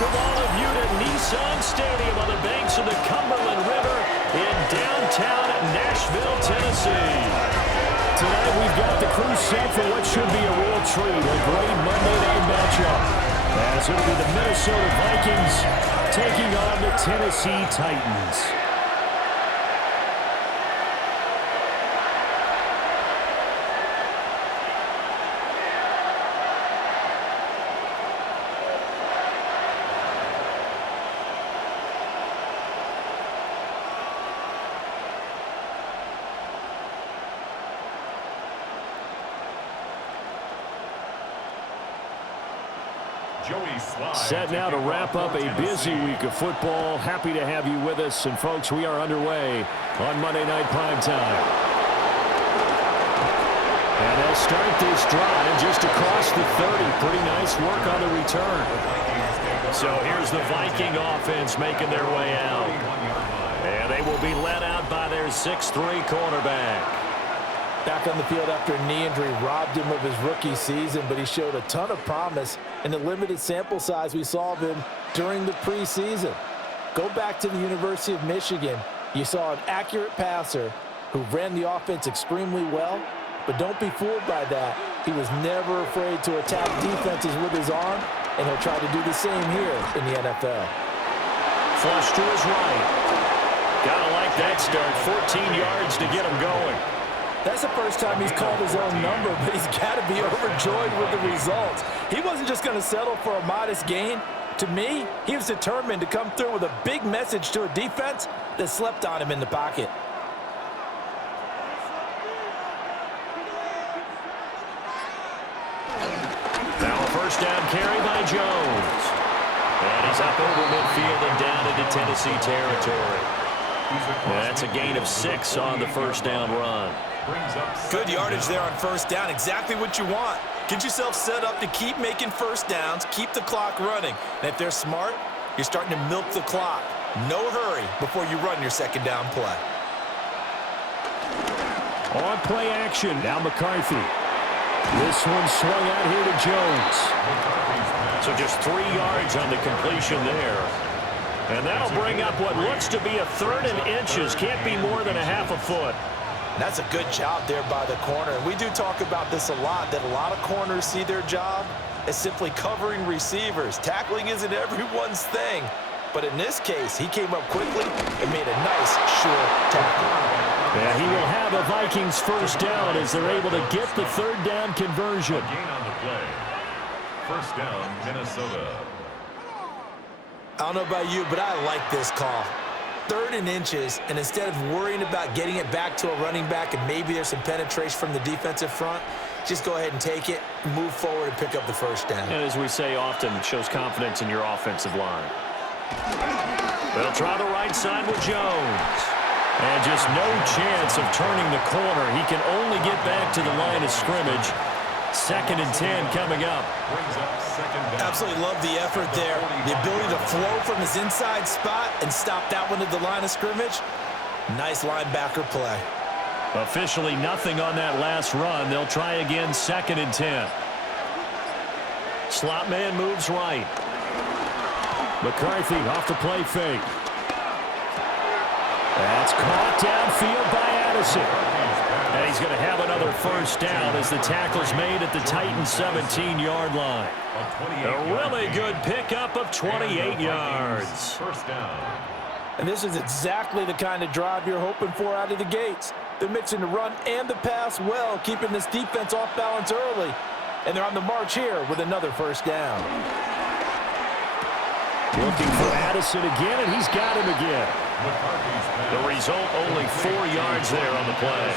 welcome all of you to Nissan Stadium on the banks of the Cumberland River in downtown Nashville, Tennessee. Tonight we've got the crew set for what should be a real treat, a great Monday night matchup, as it'll be the Minnesota Vikings taking on the Tennessee Titans. Set now to wrap up a busy week of football. Happy to have you with us. And, folks, we are underway on Monday Night Primetime. And they'll start this drive just across the 30. Pretty nice work on the return. So here's the Viking offense making their way out. And they will be led out by their 6'3" quarterback. Back on the field after a knee injury robbed him of his rookie season, but he showed a ton of promise in the limited sample size we saw of him during the preseason. Go back to the University of Michigan. You saw an accurate passer who ran the offense extremely well, but don't be fooled by that. He was never afraid to attack defenses with his arm, and he'll try to do the same here in the NFL. Flush to his right. Gotta like that start. 14 yards to get him going. That's the first time he's called his own number, but he's got to be overjoyed with the results. He wasn't just going to settle for a modest gain. To me, he was determined to come through with a big message to a defense that slept on him in the pocket. Now a first down carry by Jones. And he's up over midfield and down into Tennessee territory. That's a gain of 6 on the first down run. Good yardage there on first down. Exactly what you want. Get yourself set up to keep making first downs, keep the clock running. And if they're smart, you're starting to milk the clock. No hurry before you run your second down play. On play action, now McCarthy. This one swung out here to Jones. So just 3 yards on the completion there. And that'll bring up what looks to be a 3rd and inches. Can't be more than a half a foot. That's a good job there by the corner. We do talk about this a lot, that a lot of corners see their job as simply covering receivers. Tackling isn't everyone's thing. But in this case, he came up quickly and made a nice, sure tackle. Yeah, he will have a Vikings first down as they're able to get the 3rd down conversion. Gain on the play. First down, Minnesota. I don't know about you, but I like this call. 3rd and inches, and instead of worrying about getting it back to a running back and maybe there's some penetration from the defensive front, just go ahead and take it, move forward, and pick up the first down. And as we say often, it shows confidence in your offensive line. They'll try the right side with Jones. And just no chance of turning the corner. He can only get back to the line of scrimmage. 2nd and 10 coming up. Absolutely love the effort there. The ability to flow from his inside spot and stop that one at the line of scrimmage. Nice linebacker play. Officially nothing on that last run. They'll try again 2nd and 10. Slot man moves right. McCarthy off the play fake. That's caught downfield by Addison. And he's going to have another first down as the tackle's made at the Titans' 17-yard line. A really good pickup of 28 yards. First down. And this is exactly the kind of drive you're hoping for out of the gates. They're mixing the run and the pass well, keeping this defense off balance early. And they're on the march here with another first down. Looking for Addison again, and he's got him again. The result, only 4 yards there on the play.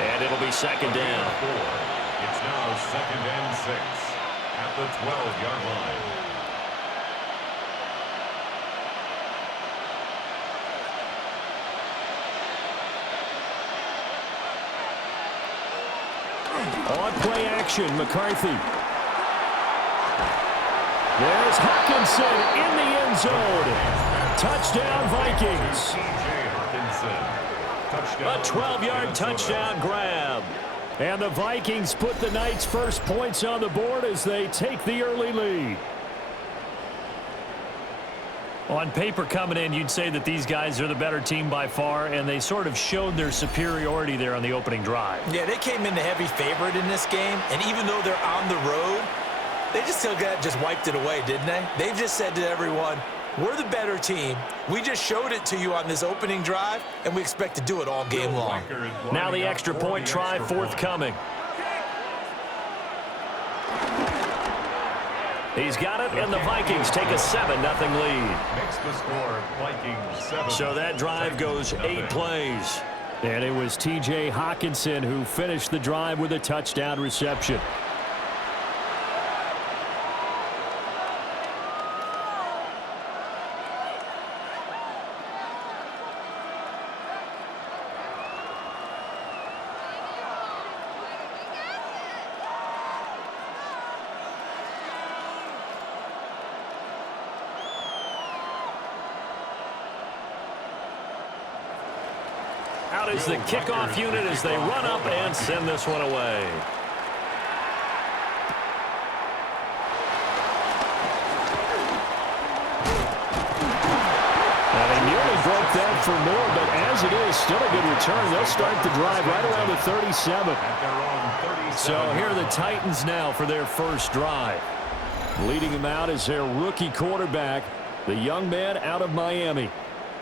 And it'll be 2nd down. It's now 2nd and 6 at the 12-yard line. On play action, McCarthy. There's Hawkinson in the end zone. Touchdown, Vikings. A 12-yard touchdown grab. And the Vikings put the night's first points on the board as they take the early lead. On paper coming in, you'd say that these guys are the better team by far, and they sort of showed their superiority there on the opening drive. Yeah, they came in the heavy favorite in this game, and even though they're on the road, they just wiped it away, didn't they? They've just said to everyone, we're the better team. We just showed it to you on this opening drive, and we expect to do it all game long. Now the extra point try forthcoming. He's got it, and the Vikings take a 7-0 lead. Makes the score Vikings 7. So that drive goes 8 plays. And it was T.J. Hawkinson who finished the drive with a touchdown reception. Out is the kickoff unit as they run up and send this one away. Now they nearly broke that for more, but as it is, still a good return. They'll start the drive right around the 37. So here are the Titans now for their first drive. Leading them out is their rookie quarterback, the young man out of Miami.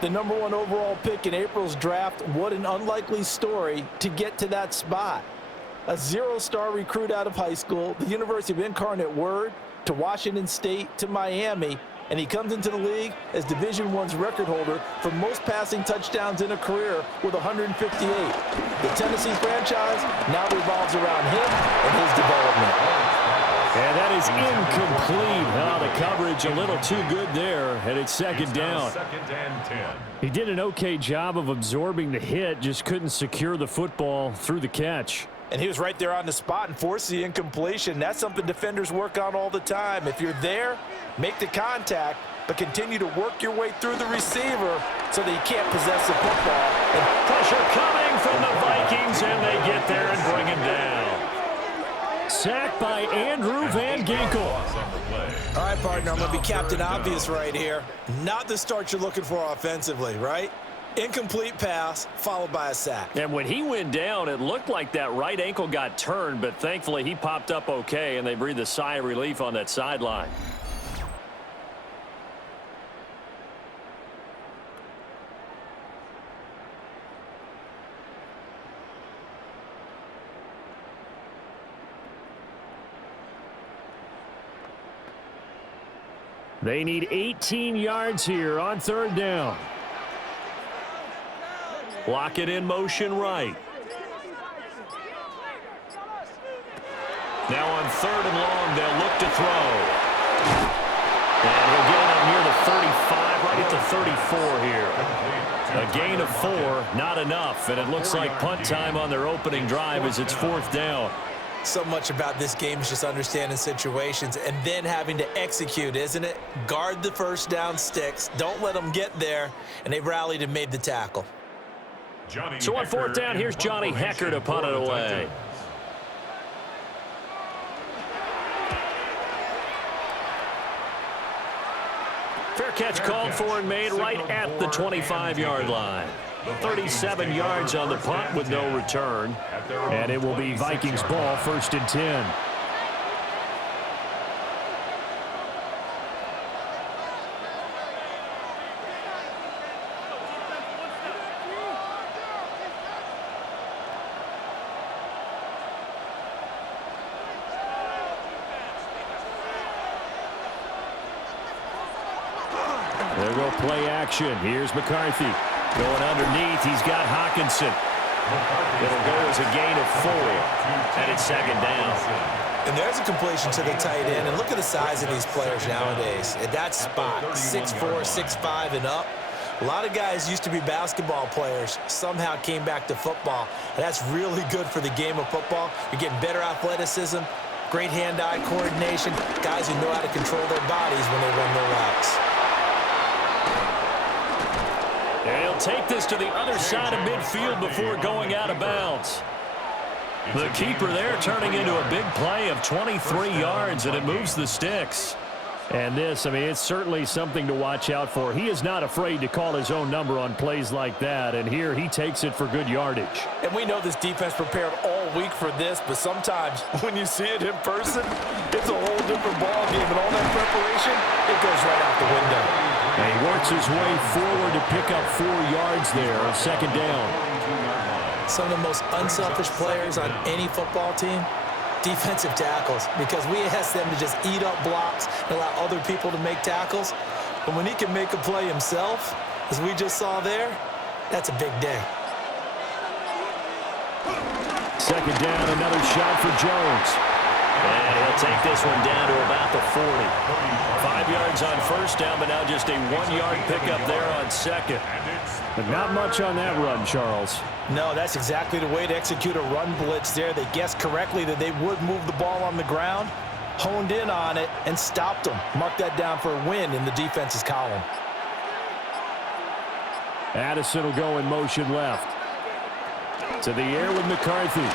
The #1 overall pick in April's draft, what an unlikely story to get to that spot. A 0-star recruit out of high school, the University of Incarnate Word, to Washington State, to Miami, and he comes into the league as Division I's record holder for most passing touchdowns in a career with 158. The Tennessee franchise now revolves around him and his development. And that is incomplete. The coverage a little too good there, and it's second down. Second and 10. He did an okay job of absorbing the hit, just couldn't secure the football through the catch. And he was right there on the spot and forced the incompletion. That's something defenders work on all the time. If you're there, make the contact, but continue to work your way through the receiver so that you can't possess the football. And pressure coming from the Vikings, and they get there and bring him down. Sacked by Andrew Van Ginkel. All right, partner, I'm going to be Captain Obvious right here. Not the start you're looking for offensively, right? Incomplete pass followed by a sack. And when he went down, it looked like that right ankle got turned, but thankfully he popped up okay, and they breathed a sigh of relief on that sideline. They need 18 yards here on third down. Lock it in motion right. Now on third and long, they'll look to throw. And he'll get it up near the 35, right at the 34 here. A gain of 4, not enough. And it looks like punt time on their opening drive as it's fourth down. So much about this game is just understanding situations and then having to execute, isn't it? Guard the first down sticks. Don't let them get there. And they rallied and made the tackle. So on fourth down, here's Johnny Hecker to punt it away. Fair catch called for and made right at the 25-yard line. 37 yards on the punt with no return. And it will be Vikings ball, first and 10. There go play action. Here's McCarthy. Going underneath, he's got Hawkinson. It'll go as a gain of 4, and it's second down. And there's a completion to the tight end. And look at the size of these players nowadays. At that spot, 6'4", 6'5", and up. A lot of guys used to be basketball players, somehow came back to football. And that's really good for the game of football. You're getting better athleticism, great hand-eye coordination, guys who know how to control their bodies when they run their routes. And he'll take this to the other side of midfield before going out of bounds. The keeper there turning into a big play of 23 yards, and it moves the sticks. And this, I mean, it's certainly something to watch out for. He is not afraid to call his own number on plays like that, and here he takes it for good yardage. And we know this defense prepared all week for this, but sometimes when you see it in person, it's a whole different ball game, and all that preparation, it goes right out the window. And he works his way forward to pick up 4 yards there on second down. Some of the most unselfish players on any football team, defensive tackles, because we ask them to just eat up blocks and allow other people to make tackles. But when he can make a play himself, as we just saw there, that's a big day. Second down, another shot for Jones. And he'll take this one down to about the 40. 5 yards on first down, but now just a 1-yard pickup there on second. But not much on that run, Charles. No, that's exactly the way to execute a run blitz there. They guessed correctly that they would move the ball on the ground, honed in on it, and stopped them. Mark that down for a win in the defense's column. Addison will go in motion left. To the air with McCarthy.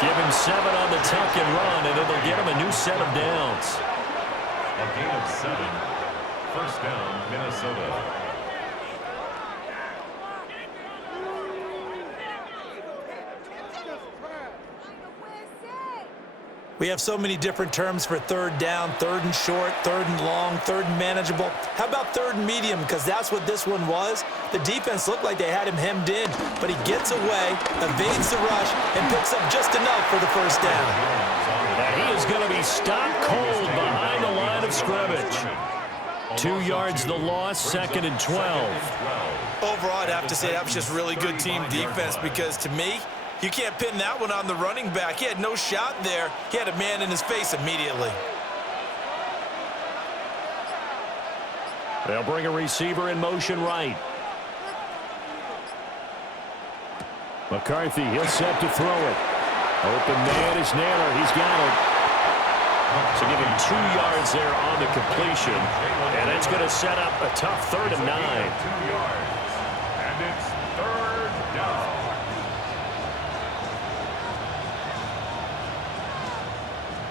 Give him 7 on the tuck and run, and it'll get him a new set of downs. A gain of 7. First down, Minnesota. We have so many different terms for third down, third and short, third and long, third and manageable. How about third and medium? Because that's what this one was. The defense looked like they had him hemmed in, but he gets away, evades the rush, and picks up just enough for the first down. And he is going to be stopped cold behind the line of scrimmage. 2 yards the loss, second and 12. Overall, I'd have to say that was just really good team defense because, to me, you can't pin that one on the running back. He had no shot there. He had a man in his face immediately. They'll bring a receiver in motion right. McCarthy, he'll set to throw it. Open man is Naylor. He's got it. So give him 2 yards there on the completion. And that's going to set up a tough 3rd and 9. 2 yards. And it's 3rd down.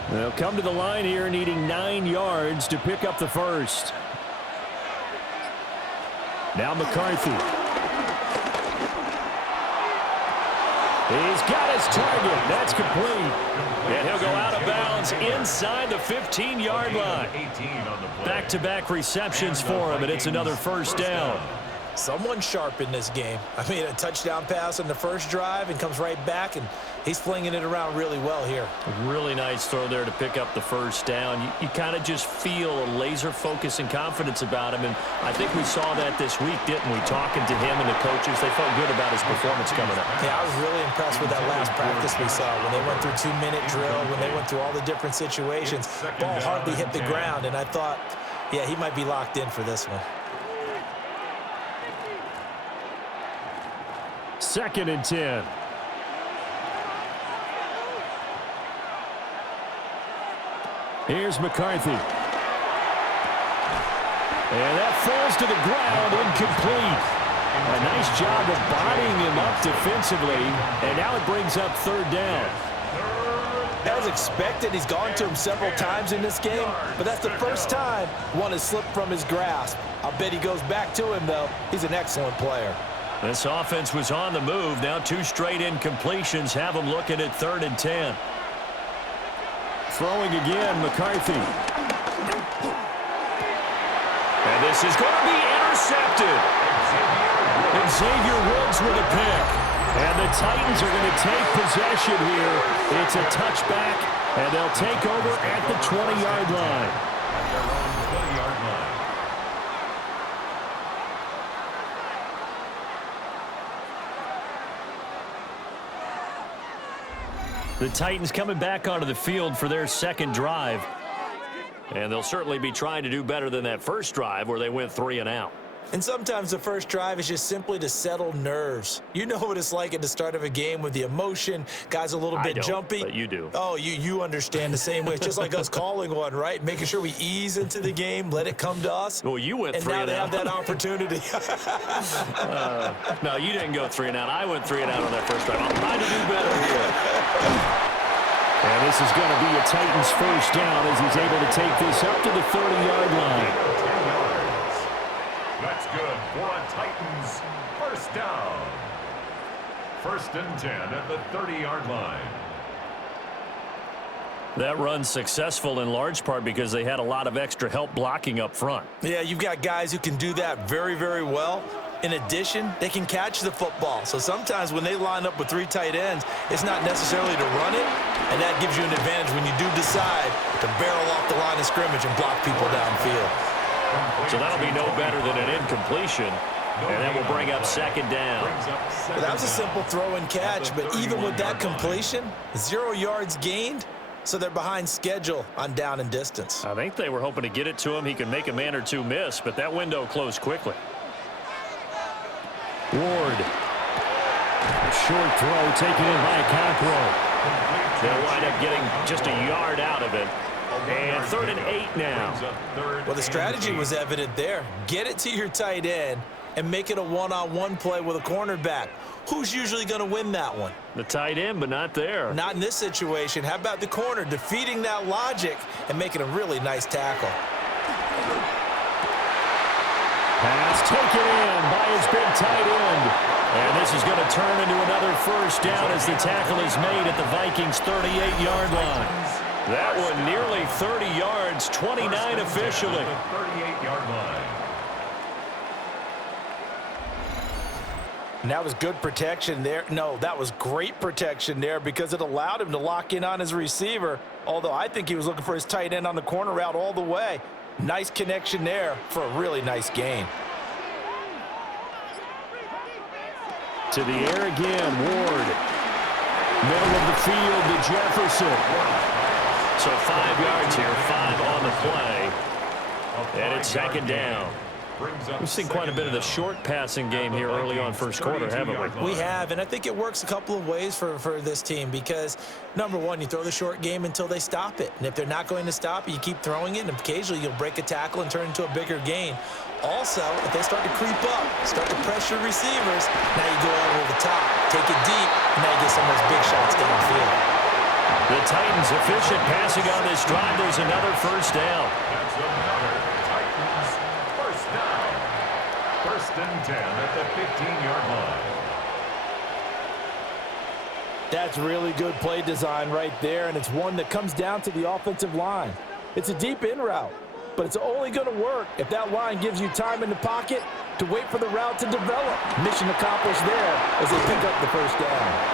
They'll come to the line here needing 9 yards to pick up the first. Now McCarthy. He's got his target. That's complete. And he'll go out of bounds inside the 15-yard line. Back-to-back receptions for him, and it's another first down. Someone sharp in this game. I mean, a touchdown pass on the first drive and comes right back, and he's flinging it around really well here. A really nice throw there to pick up the first down. You kind of just feel a laser focus and confidence about him, and I think we saw that this week, didn't we? Talking to him and the coaches, they felt good about his performance coming up. Yeah, I was really impressed with that last practice we saw when they went through 2-minute drill, when they went through all the different situations. Ball hardly hit the ground, and I thought, yeah, he might be locked in for this one. 2nd and 10. Here's McCarthy. And that falls to the ground, incomplete. A nice job of bodying him up defensively, and now it brings up 3rd down. As expected, he's gone to him several times in this game, but that's the first time one has slipped from his grasp. I'll bet he goes back to him, though. He's an excellent player. This offense was on the move. Now 2 straight incompletions have them looking at 3rd and 10. Throwing again, McCarthy. And this is going to be intercepted. And Xavier Woods with a pick. And the Titans are going to take possession here. It's a touchback, and they'll take over at the 20-yard line. At their own 20-yard line. The Titans coming back onto the field for their second drive. And they'll certainly be trying to do better than that first drive where they went 3 and out. And sometimes the first drive is just simply to settle nerves. You know what it's like at the start of a game with the emotion. Guys a little bit jumpy. But you do. Oh, you understand the same way. It's just like us calling one, right? Making sure we ease into the game, let it come to us. Well, you went 3 and out. And now they have that opportunity. No, you didn't go 3 and out. I went 3 and out on that first drive. I'm trying to do better here. And this is going to be a Titans first down as he's able to take this up to the 30-yard line. 10 yards. That's good for a Titans first down. First and 10 at the 30-yard line. That run's successful in large part because they had a lot of extra help blocking up front. Yeah, you've got guys who can do that very, very well. In addition, they can catch the football. So sometimes when they line up with 3 tight ends, it's not necessarily to run it, and that gives you an advantage when you do decide to barrel off the line of scrimmage and block people downfield. So that'll be no better than an incompletion, and that will bring up second down. Well, that was a simple throw and catch, but even with that completion, 0 yards gained, so they're behind schedule on down and distance. I think they were hoping to get it to him. He could make a man or two miss, but that window closed quickly. Ward. A short throw taken in by Cockrell. They'll wind up getting just a yard out of it. And 3rd and 8 now. Well, the strategy was evident there. Get it to your tight end and make it a one-on-one play with a cornerback. Who's usually going to win that one? The tight end, but not there. Not in this situation. How about the corner defeating that logic and making a really nice tackle? Pass taken in by his big tight end. And this is going to turn into another first down as the tackle is made at the Vikings' 38-yard line. That one nearly 30 yards, 29 officially. 38-yard line. And that was good protection there. No, that was great protection there because it allowed him to lock in on his receiver, although I think he was looking for his tight end on the corner route all the way. Nice connection there for a really nice gain. To the air again, Ward. Middle of the field to Jefferson. So 5 yards here, 5 on the play. And it's second down. We've seen quite a bit of the short passing game here early on first quarter, haven't we? We have, and I think it works a couple of ways for this team because, number one, you throw the short game until they stop it. And if they're not going to stop it, you keep throwing it, and occasionally you'll break a tackle and turn it into a bigger gain. Also, if they start to creep up, start to pressure receivers, now you go over the top, take it deep, and now you get some of those big shots downfield. The Titans efficient passing on this drive. There's another first down. That's another Titans first down. First and 10 at the 15-yard line. That's really good play design right there, and it's one that comes down to the offensive line. It's a deep in route, but it's only going to work if that line gives you time in the pocket to wait for the route to develop. Mission accomplished there as they pick up the first down.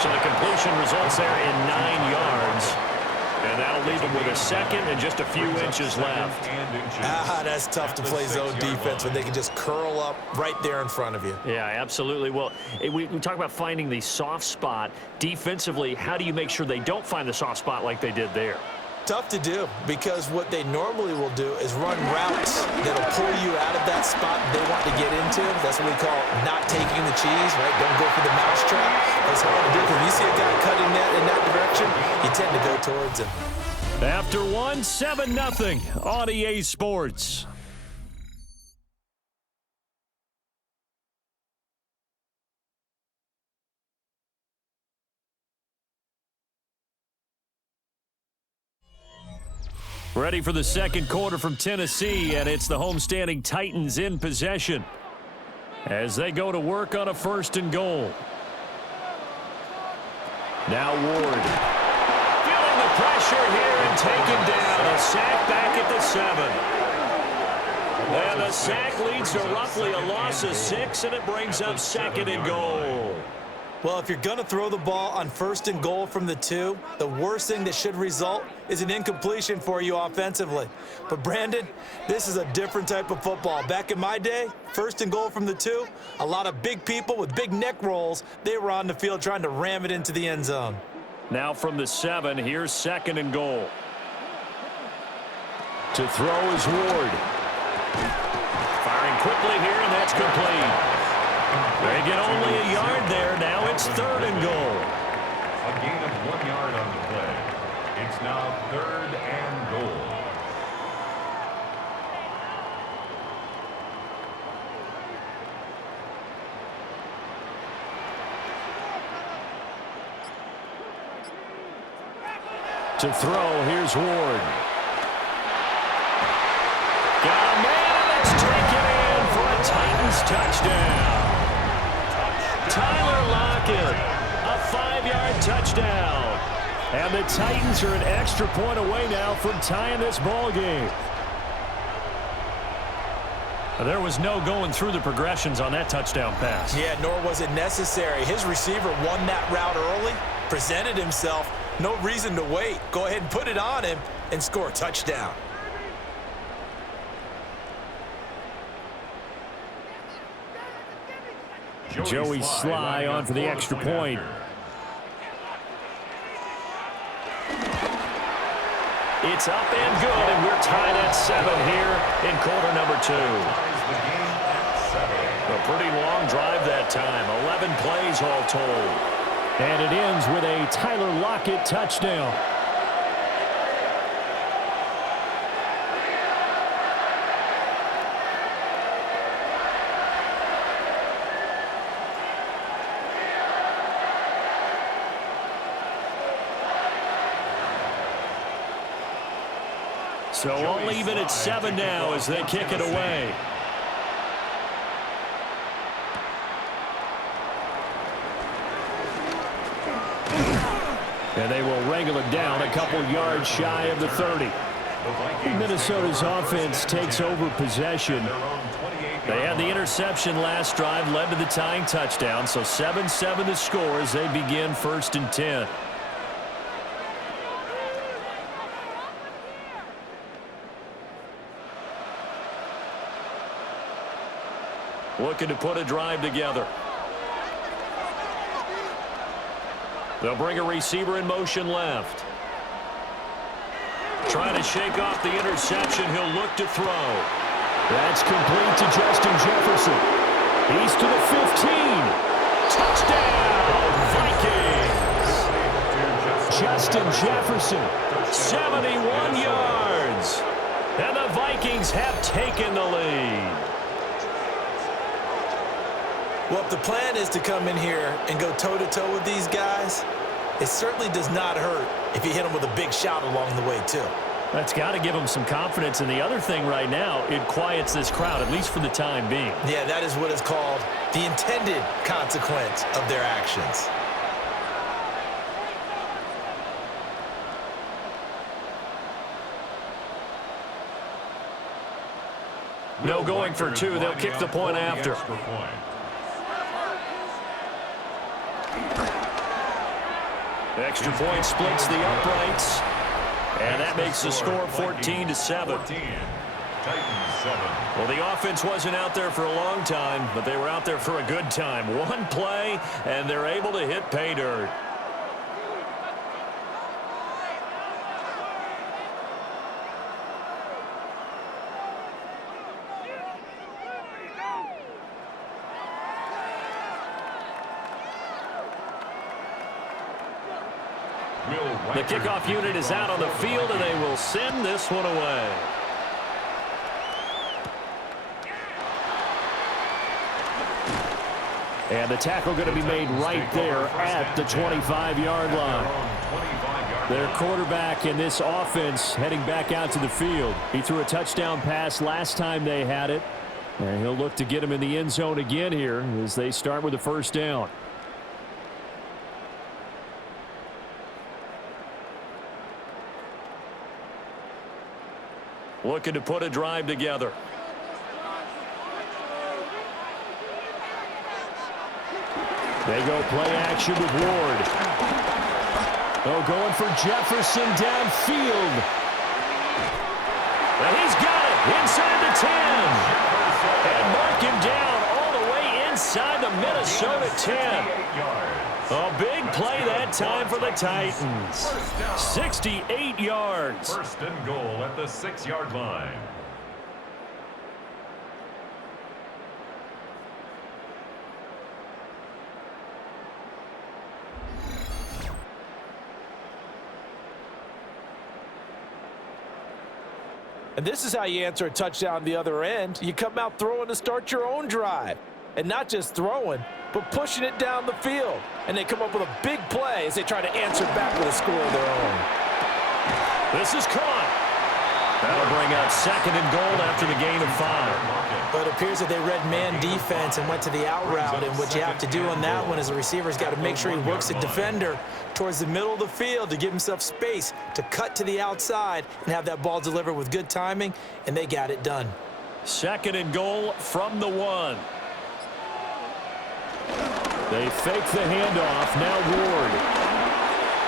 So the completion results there in 9 yards. And that'll leave them with a second and just a few inches left. That's tough to play zone defense when they can just curl up right there in front of you. Yeah, absolutely. Well, we talk about finding the soft spot. Defensively, how do you make sure they don't find the soft spot like they did there? Tough to do because what they normally will do is run routes that'll pull you out of that spot they want to get into. That's what we call not taking the cheese, right? Don't go for the mousetrap. That's hard to do because when you see a guy cutting that in that direction, you tend to go towards him. After one, 7-0 on EA Sports. Ready for the second quarter from Tennessee, and it's the homestanding Titans in possession as they go to work on a 1st and goal. Now Ward. Feeling the pressure here and taken down. A sack back at the 7. And the sack leads to roughly a loss of 6, and it brings up 2nd and goal. Well, if you're going to throw the ball on 1st and goal from the 2, the worst thing that should result is an incompletion for you offensively. But, Brandon, this is a different type of football. Back in my day, 1st and goal from the 2, a lot of big people with big neck rolls, they were on the field trying to ram it into the end zone. Now from the 7, here's 2nd and goal. To throw is Ward. Firing quickly here, and that's complete. They get only a yard there. Now it's 3rd and goal. A gain of 1 yard on the play. It's now 3rd and goal. To throw, here's Ward. Got a man, and it's taken in for a Titans touchdown. Tyler Lockett, a 5-yard touchdown. And the Titans are an extra point away now from tying this ball game. There was no going through the progressions on that touchdown pass. Yeah, nor was it necessary. His receiver won that route early, presented himself. No reason to wait. Go ahead and put it on him and score a touchdown. Joey Sly on for the extra point. It's up and good, and we're tied at 7 here in quarter number 2. A pretty long drive that time, 11 plays all told. And it ends with a Tyler Lockett touchdown. So all even at 7 now as they kick it away. And they will wrangle it down a couple yards shy of the 30. Minnesota's offense takes over possession. They had the interception last drive, led to the tying touchdown. So 7-7 the score as they begin 1st and 10. Looking to put a drive together. They'll bring a receiver in motion left. Trying to shake off the interception. He'll look to throw. That's complete to Justin Jefferson. He's to the 15. Touchdown, Vikings. Justin Jefferson, 71 yards. And the Vikings have taken the lead. Well, if the plan is to come in here and go toe-to-toe with these guys, it certainly does not hurt if you hit them with a big shot along the way, too. That's got to give them some confidence. And the other thing right now, it quiets this crowd, at least for the time being. Yeah, that is what is called the intended consequence of their actions. No going for 2. They'll kick the point after. Extra point splits the uprights. And that makes the score 14-7. Well, the offense wasn't out there for a long time, but they were out there for a good time. One play, and they're able to hit pay dirt. The kickoff unit is out on the field, and they will send this one away. And the tackle going to be made right there at the 25-yard line. Their quarterback in this offense heading back out to the field. He threw a touchdown pass last time they had it. And he'll look to get him in the end zone again here as they start with a first down. Looking to put a drive together. They go play action with Ward. Oh, going for Jefferson downfield. And he's got it inside the 10. And mark him down all the way inside the Minnesota 10. A big play that time for the Titans. 68 yards. 1st and goal at the 6-yard line. And this is how you answer a touchdown the other end. You come out throwing to start your own drive. And not just throwing, but pushing it down the field. And they come up with a big play as they try to answer back with a score of their own. This is caught. That'll bring up 2nd and goal after the gain of 5. But it appears that they read man defense and went to the out route, and what you have to do on that one is a receiver's got to make sure he works the defender towards the middle of the field to give himself space to cut to the outside and have that ball delivered with good timing, and they got it done. 2nd and goal from the 1. They fake the handoff. Now Ward.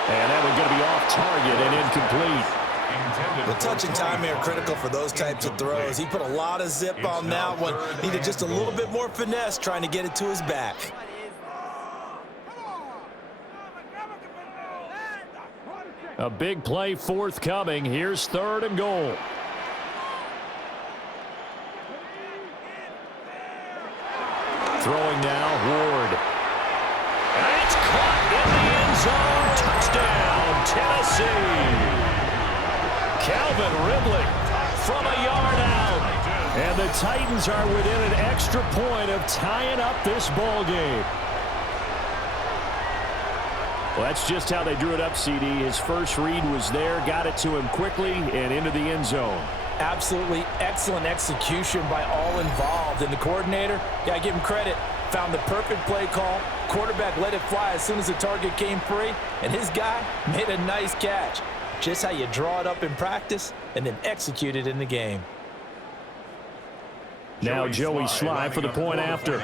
And that one's going to be off target and incomplete. The touch and timing are critical for those types of throws. He put a lot of zip on that one. Needed just a little bit more finesse trying to get it to his back. A big play forthcoming. Here's 3rd and goal. Throwing now, Ward. And it's caught in the end zone. Touchdown, Tennessee. Calvin Ridley from a yard out. And the Titans are within an extra point of tying up this ball game. Well, that's just how they drew it up, CD. His first read was there, got it to him quickly, and into the end zone. Absolutely excellent execution by all involved. And the coordinator, got to give him credit, found the perfect play call. Quarterback let it fly as soon as the target came free, and his guy made a nice catch. Just how you draw it up in practice and then execute it in the game. Now Joey Sly for the point after.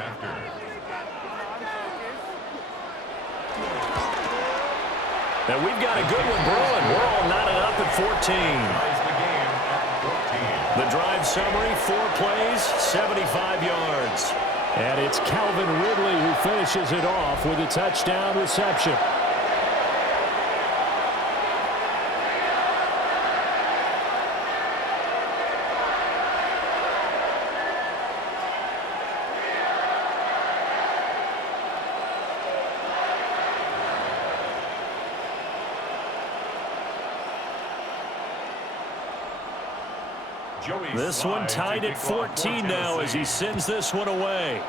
And we've got a good one brewing. We're all knotted up at 14. The drive summary, 4 plays, 75 yards. And it's Calvin Ridley who finishes it off with a touchdown reception. This one tied at 14 now as he sends this one away.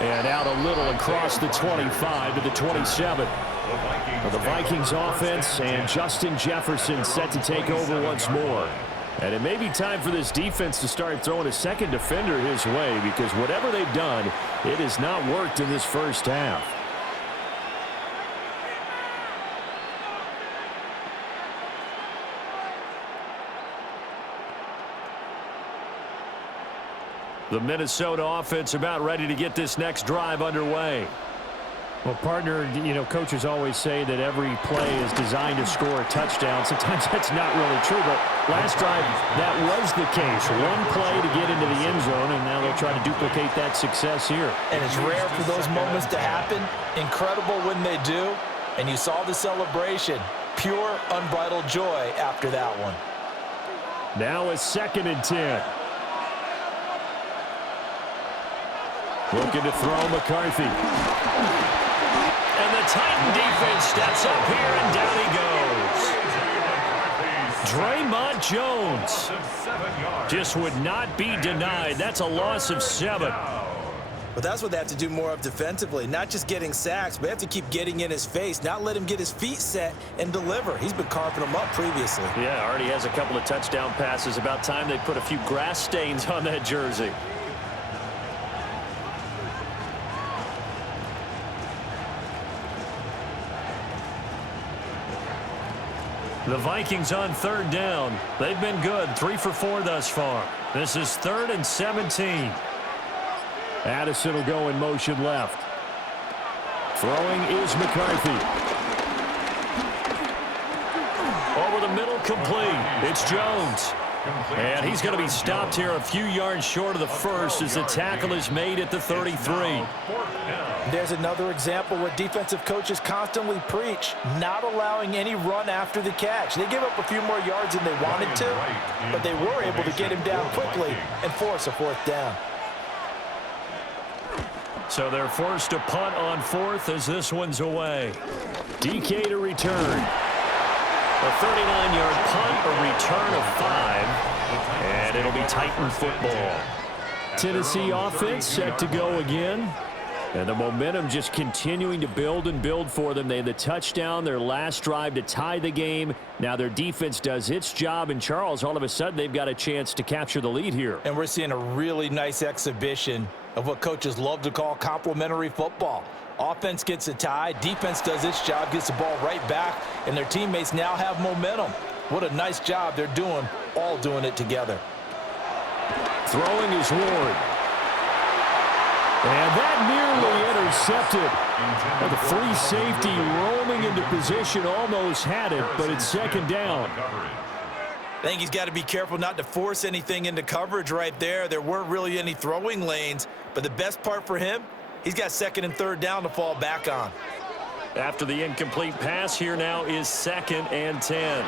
And out a little across the 25 to the 27. The Vikings offense and Justin Jefferson set to take over once more. And it may be time for this defense to start throwing a second defender his way, because whatever they've done, it has not worked in this first half. The Minnesota offense about ready to get this next drive underway. Well, partner, coaches always say that every play is designed to score a touchdown. Sometimes that's not really true, but last drive, that was the case. One play to get into the end zone, and now they'll try to duplicate that success here. And it's rare for those moments to happen. Incredible when they do. And you saw the celebration. Pure, unbridled joy after that one. Now a 2nd and 10. Looking to throw McCarthy. And the Titan defense steps up here, and down he goes. Draymond Jones just would not be denied. That's a loss of 7. But that's what they have to do more of defensively. Not just getting sacks, but they have to keep getting in his face, not let him get his feet set and deliver. He's been carving them up previously. Yeah, already has a couple of touchdown passes. About time they put a few grass stains on that jersey. The Vikings on 3rd down. They've been good, 3 for 4 thus far. This is 3rd and 17. Addison will go in motion left. Throwing is McCarthy. Over the middle, complete. It's Jones. And he's going to be stopped here a few yards short of the first as the tackle is made at the 33. There's another example what defensive coaches constantly preach, not allowing any run after the catch. They give up a few more yards than they wanted to, but they were able to get him down quickly and force a 4th down. So they're forced to punt on 4th as this one's away. DK to return. A 39-yard punt, a return of 5, and it'll be Titan football. Tennessee offense set to go again. And the momentum just continuing to build and build for them. They had the touchdown, their last drive to tie the game. Now their defense does its job, and Charles, all of a sudden, they've got a chance to capture the lead here. And we're seeing a really nice exhibition of what coaches love to call complementary football. Offense gets a tie, defense does its job, gets the ball right back, and their teammates now have momentum. What a nice job they're doing, all doing it together. Throwing is Ward. And that nearly intercepted. Well, the free safety roaming into position, almost had it, but it's second down. I think he's got to be careful not to force anything into coverage right there. There weren't really any throwing lanes, but the best part for him, he's got second and third down to fall back on. After the incomplete pass, here now is 2nd and 10.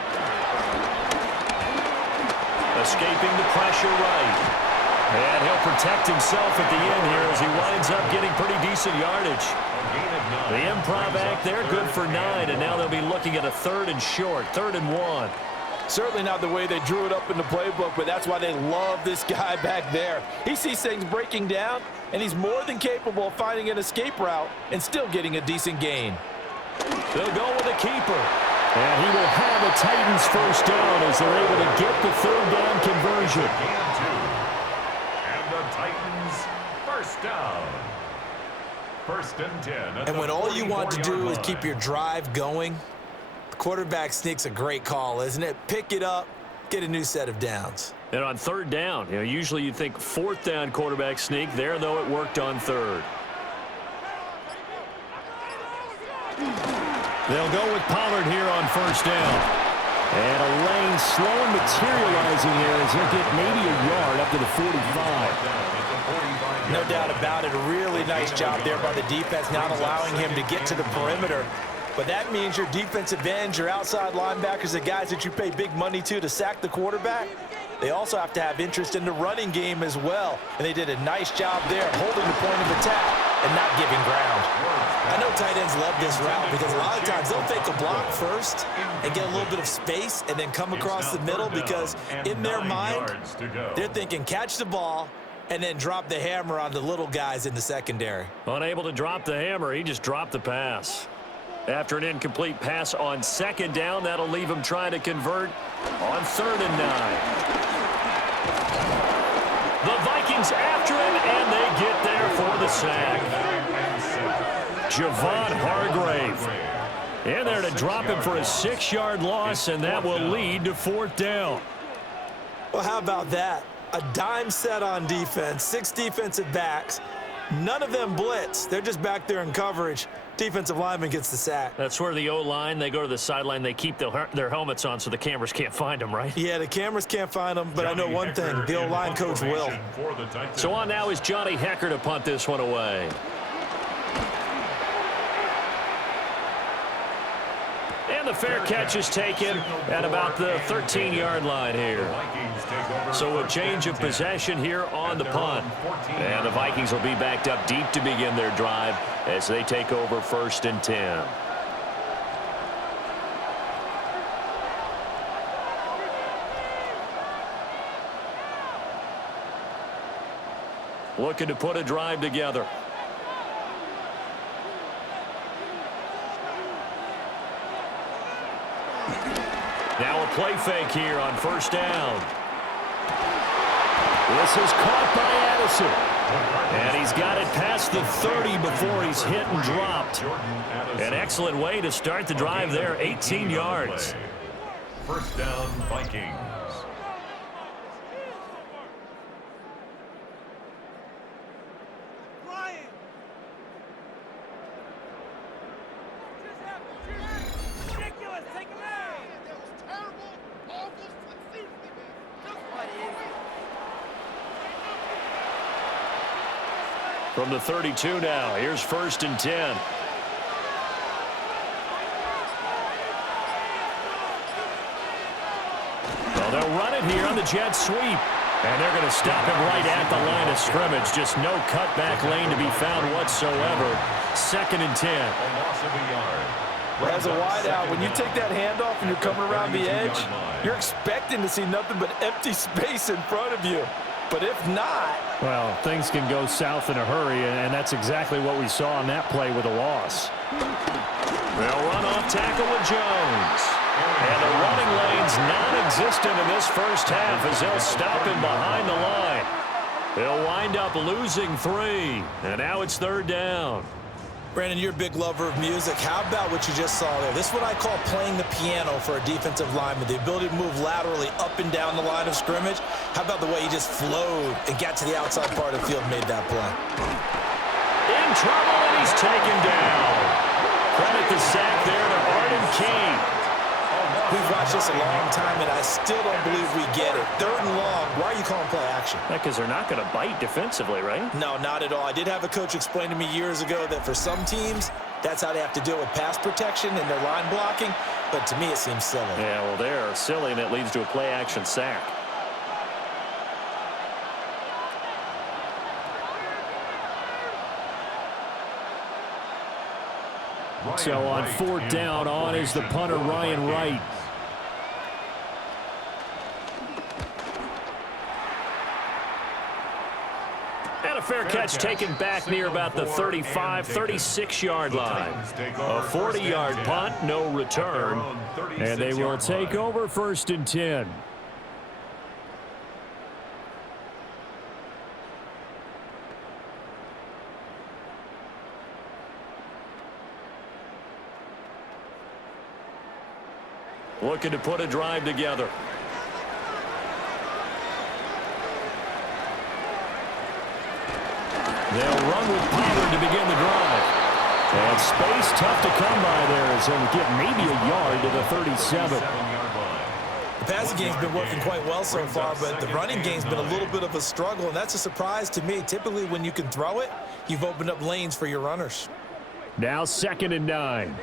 Escaping the pressure right. And he'll protect himself at the end here as he winds up getting pretty decent yardage. The improv act there, good for 9, and now they'll be looking at a 3rd and short, 3rd and 1. Certainly not the way they drew it up in the playbook, but that's why they love this guy back there. He sees things breaking down, and he's more than capable of finding an escape route and still getting a decent gain. They'll go with a keeper. And he will have a Titans first down as they're able to get the 3rd down conversion. And the Titans first down. 1st and 10. And when all you want to do is keep your drive going, the quarterback sneak's a great call, isn't it? Pick it up, get a new set of downs. And on 3rd down, usually you'd think 4th down quarterback sneak. There, though, it worked on 3rd. They'll go with Pollard here on 1st down. And a lane slowly materializing here as he'll get maybe a yard up to the 45. No doubt about it. A really nice job there by the defense, not allowing him to get to the perimeter. But that means your defensive ends, your outside linebackers, the guys that you pay big money to sack the quarterback, they also have to have interest in the running game as well. And they did a nice job there, holding the point of attack and not giving ground. I know tight ends love this route because a lot of times they'll fake a block first and get a little bit of space and then come across the middle because in their mind, they're thinking catch the ball and then drop the hammer on the little guys in the secondary. Unable to drop the hammer, he just dropped the pass. After an incomplete pass on 2nd down, that'll leave him trying to convert on 3rd and 9. The Vikings after him, and they get there for the sack. Javon Hargrave in there to drop him for a 6-yard loss, and that will lead to 4th down. Well, how about that? A dime set on defense, 6 defensive backs. None of them blitz. They're just back there in coverage. Defensive lineman gets the sack. That's where the O-line, they go to the sideline, they keep their helmets on so the cameras can't find them, right? Yeah, the cameras can't find them, but I know one thing, the O-line coach will. So on now is Johnny Hecker to punt this one away. And the fair catch is taken at about the 13-yard line here. So a change of possession here on the punt. And the Vikings will be backed up deep to begin their drive as they take over 1st and 10. Looking to put a drive together. Now a play fake here on 1st down. This is caught by Addison. And he's got it past the 30 before he's hit and dropped. An excellent way to start the drive there, 18 yards. 1st down, Vikings. From the 32 now, here's 1st and 10. Well, they'll run it here on the jet sweep. And they're going to stop him right at the line of scrimmage. Just no cutback lane to be found whatsoever. 2nd and 10. As a wideout, when you take that handoff and you're coming around the edge, you're expecting to see nothing but empty space in front of you. But if not... Well, things can go south in a hurry, and that's exactly what we saw on that play with a loss. They'll run off tackle with Jones. And the running lane's non-existent in this first half as they'll stop him behind the line. They'll wind up losing 3. And now it's 3rd down. Brandon, you're a big lover of music. How about what you just saw there? This is what I call playing the piano for a defensive lineman. The ability to move laterally up and down the line of scrimmage. How about the way he just flowed and got to the outside part of the field and made that play? In trouble, and he's taken down. Credit the sack there to Arden Key. We've watched this a long time, and I still don't believe we get it. 3rd and long. Why are you calling play action? Because they're not going to bite defensively, right? No, not at all. I did have a coach explain to me years ago that for some teams, that's how they have to deal with pass protection and their line blocking. But to me, it seems silly. Yeah, well, they're silly, and it leads to a play action sack. So on 4th down, on is the punter, Ryan Wright. And a fair catch taken back near about the 35, 36-yard line. A 40-yard punt, no return. And they will take over 1st and 10. Looking to put a drive together. They'll run with Pollard to begin the drive. And space tough to come by there as they'll get maybe a yard to the 37. The passing game's been working quite well so far, but the running game's been a little bit of a struggle, and that's a surprise to me. Typically, when you can throw it, you've opened up lanes for your runners. Now 2nd and 9.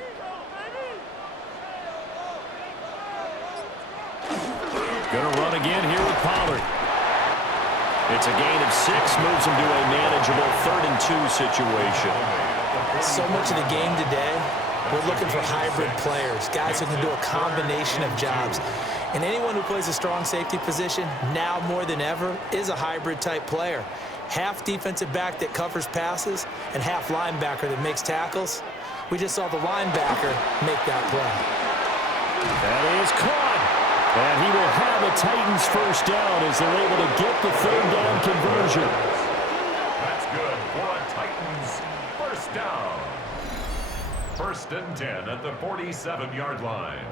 Going to run again here with Pollard. It's a gain of 6, moves him to a manageable 3rd and 2 situation. So much of the game today, we're looking for hybrid players, guys who can do a combination of jobs. And anyone who plays a strong safety position, now more than ever, is a hybrid type player. Half defensive back that covers passes and half linebacker that makes tackles. We just saw the linebacker make that play. That is caught. And he will have a Titans 1st down as they're able to get the 3rd down conversion. That's good for a Titans 1st down. 1st and 10 at the 47-yard line.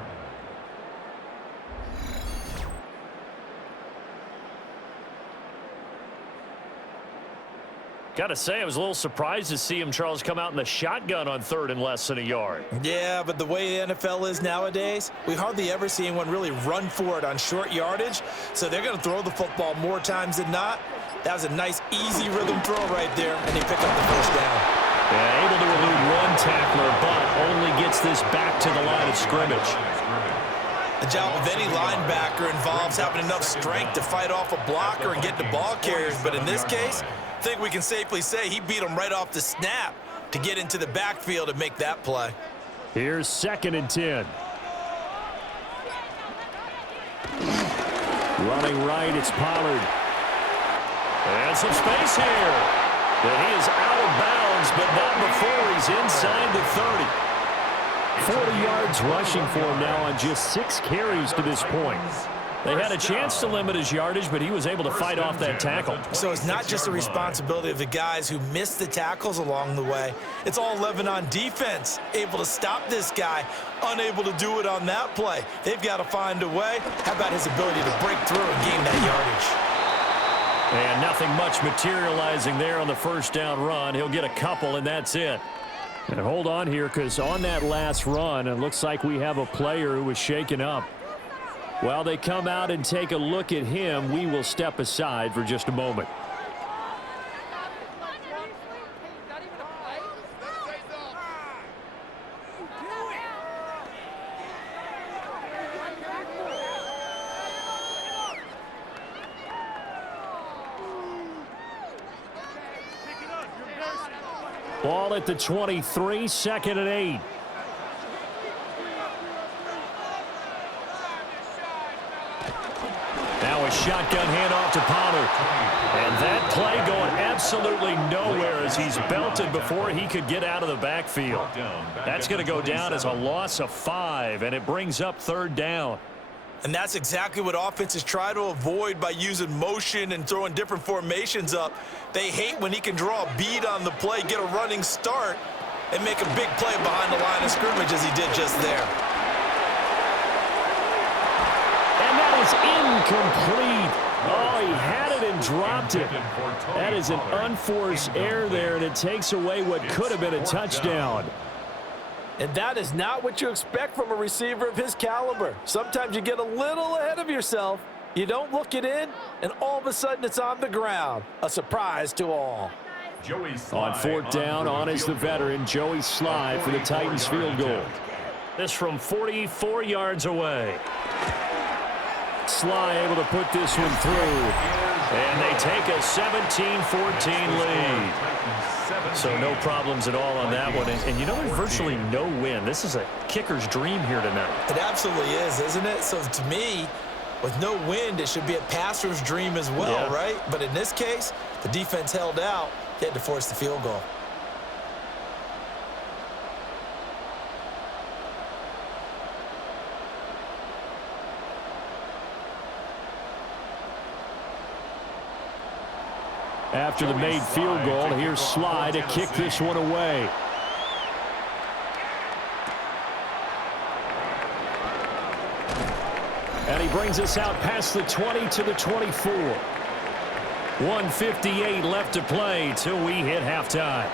Got to say, I was a little surprised to see him, Charles, come out in the shotgun on 3rd and less than a yard. Yeah, but the way the NFL is nowadays, we hardly ever see anyone really run for it on short yardage. So they're going to throw the football more times than not. That was a nice, easy rhythm throw right there, and they pick up the 1st down. Yeah, able to elude one tackler, but only gets this back to the line of scrimmage. The job of any linebacker involves having enough strength to fight off a blocker and get the ball carriers. But in this case, I think we can safely say he beat him right off the snap to get into the backfield and make that play. Here's 2nd and 10. Running right, it's Pollard. And some space here. And he is out of bounds, but not before he's inside the 30. 40 yards rushing for him now on just 6 carries to this point. They had a chance to limit his yardage, but he was able to fight off that tackle. So it's not just the responsibility of the guys who missed the tackles along the way. It's all 11 on defense, able to stop this guy, unable to do it on that play. They've got to find a way. How about his ability to break through and gain that yardage? And nothing much materializing there on the 1st down run. He'll get a couple, and that's it. And hold on here, because on that last run, it looks like we have a player who was shaken up. While they come out and take a look at him, we will step aside for just a moment. Ball at the 23, 2nd and 8. Now a shotgun handoff to Pollard. And that play going absolutely nowhere as he's belted before he could get out of the backfield. That's going to go down as a loss of 5, and it brings up 3rd down. And that's exactly what offenses try to avoid by using motion and throwing different formations up. They hate when he can draw a bead on the play, get a running start, and make a big play behind the line of scrimmage as he did just there. And that is incomplete. Oh, he had it and dropped it. That is an unforced error there, and it takes away what could have been a touchdown. And that is not what you expect from a receiver of his caliber. Sometimes you get a little ahead of yourself, you don't look it in, and all of a sudden it's on the ground. A surprise to all. On 4th down, on is the veteran, Joey Slye for the Titans field goal. This from 44 yards away. Slye able to put this one through. And they take a 17-14 lead. So no problems at all on that one. And you know, there's virtually no win. This is a kicker's dream here tonight. It absolutely is, isn't it? So to me, with no wind, it should be a passer's dream as well, right? But in this case, the defense held out. They had to force the field goal. After the made field goal, here's Slye to kick this one away. And he brings us out past the 20 to the 24. 1:58 left to play till we hit halftime.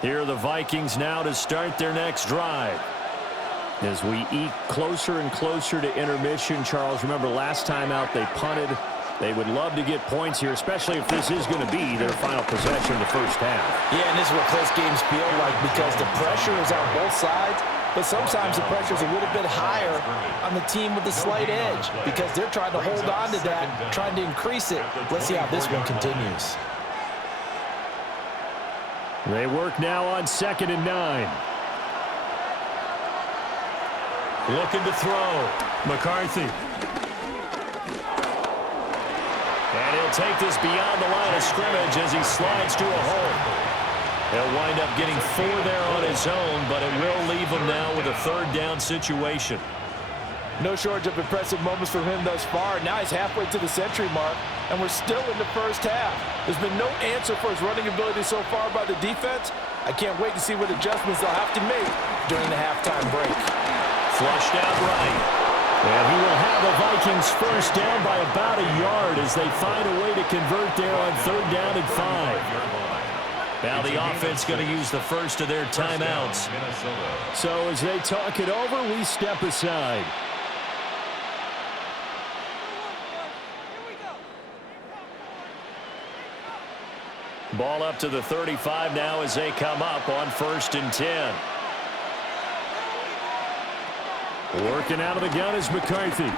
Here are the Vikings now to start their next drive. As we eke closer and closer to intermission, Charles, remember last time out they punted. They would love to get points here, especially if this is going to be their final possession of the first half. Yeah, and this is what close games feel like because the pressure is on both sides, but sometimes the pressure is a little bit higher on the team with the slight edge because they're trying to hold on to that, trying to increase it. Let's see how this one continues. They work now on 2nd and 9. Looking to throw. McCarthy. And he'll take this beyond the line of scrimmage as he slides to a hole. He'll wind up getting 4 there on his own, but it will leave him now with a 3rd down situation. No shortage of impressive moments from him thus far. Now he's halfway to the century mark, and we're still in the first half. There's been no answer for his running ability so far by the defense. I can't wait to see what adjustments they'll have to make during the halftime break. Flushed out right. And he will have the Vikings first down by about a yard as they find a way to convert there on 3rd down and 5. Now the offense going to use the first of their timeouts. So as they talk it over, we step aside. Ball up to the 35 now as they come up on 1st and 10. Working out of the gun is McCarthy.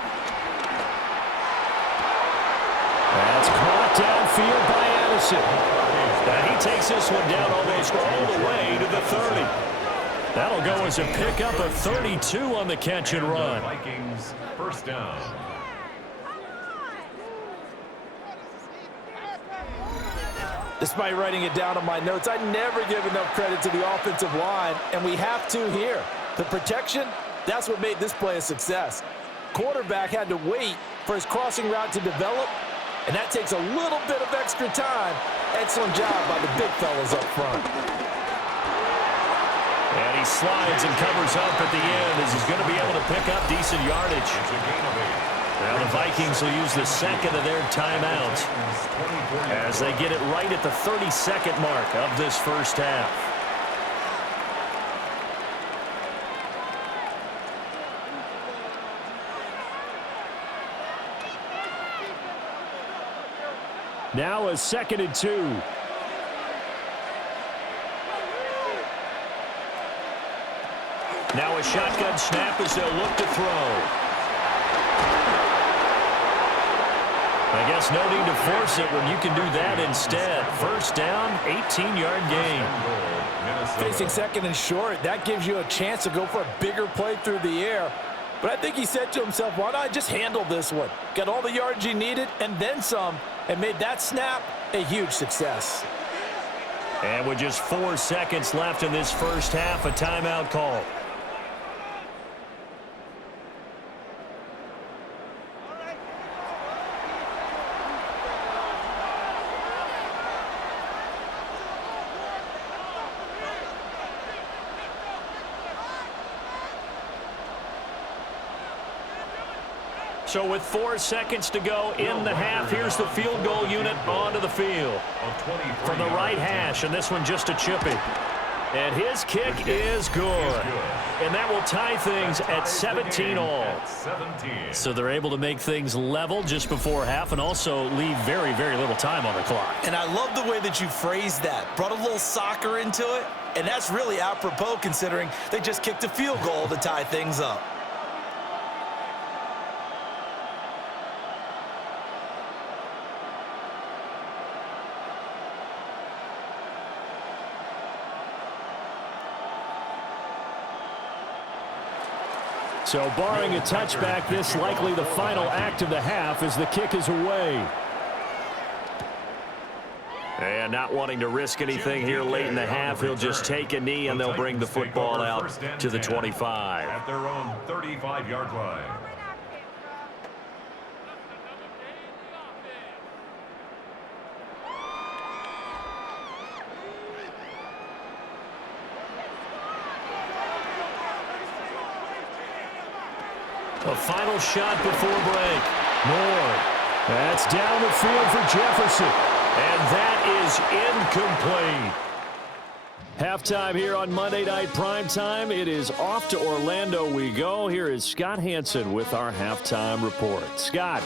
That's caught downfield by Addison. And he takes this one down almost all the way to the 30. That'll go as a pickup of 32 on the catch and run. Vikings first down. Despite writing it down on my notes, I never give enough credit to the offensive line, and we have to here. The protection, that's what made this play a success. Quarterback had to wait for his crossing route to develop, and that takes a little bit of extra time. Excellent job by the big fellas up front. And he slides and covers up at the end as he's going to be able to pick up decent yardage. Now the Vikings will use the 2nd of their timeouts as they get it right at the 32nd mark of this first half. Now a 2nd and 2. Now a shotgun snap as they'll look to throw. I guess no need to force it when you can do that instead. First down, 18-yard gain. Facing second and short, that gives you a chance to go for a bigger play through the air. But I think he said to himself, why not just handle this one? Got all the yards he needed and then some, and made that snap a huge success. And with just 4 seconds left in this first half, a timeout call. So with 4 seconds to go in the half, here's the field goal unit onto the field. From the right hash, and this one just a chippy. And his kick is good. And that will tie things at 17 all. So they're able to make things level just before half and also leave very, very little time on the clock. And I love the way that you phrased that. Brought a little soccer into it, and that's really apropos considering they just kicked a field goal to tie things up. So barring a touchback, this likely the final act of the half as the kick is away. And not wanting to risk anything here late in the half, he'll just take a knee and they'll bring the football out to the 25. At their own 35-yard line. A final shot before break. Moore. That's down the field for Jefferson. And that is incomplete. Halftime here on Monday Night Primetime. It is off to Orlando we go. Here is Scott Hansen with our halftime report. Scott.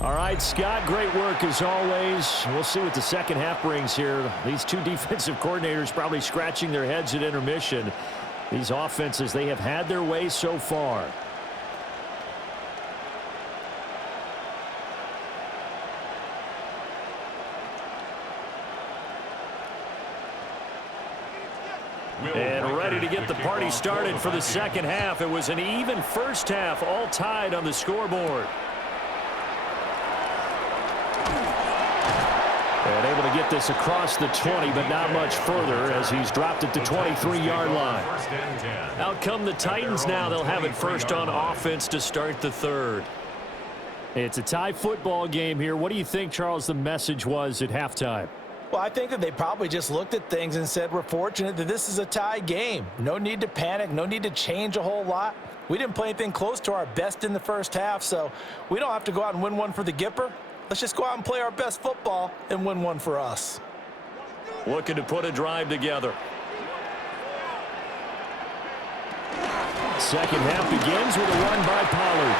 All right, Scott, great work as always. We'll see what the second half brings here. These two defensive coordinators probably scratching their heads at intermission. These offenses, they have had their way so far. And ready to get the party started for the second half. It was an even first half, all tied on the scoreboard. And able to get this across the 20, but not much further as he's dropped it to 23-yard line. Out come the Titans now. They'll have it first on offense to start the third. It's a tie football game here. What do you think, Charles, the message was at halftime? Well, I think that they probably just looked at things and said, we're fortunate that this is a tie game. No need to panic. No need to change a whole lot. We didn't play anything close to our best in the first half, so we don't have to go out and win one for the Gipper. Let's just go out and play our best football and win one for us. Looking to put a drive together. Second half begins with a run by Pollard.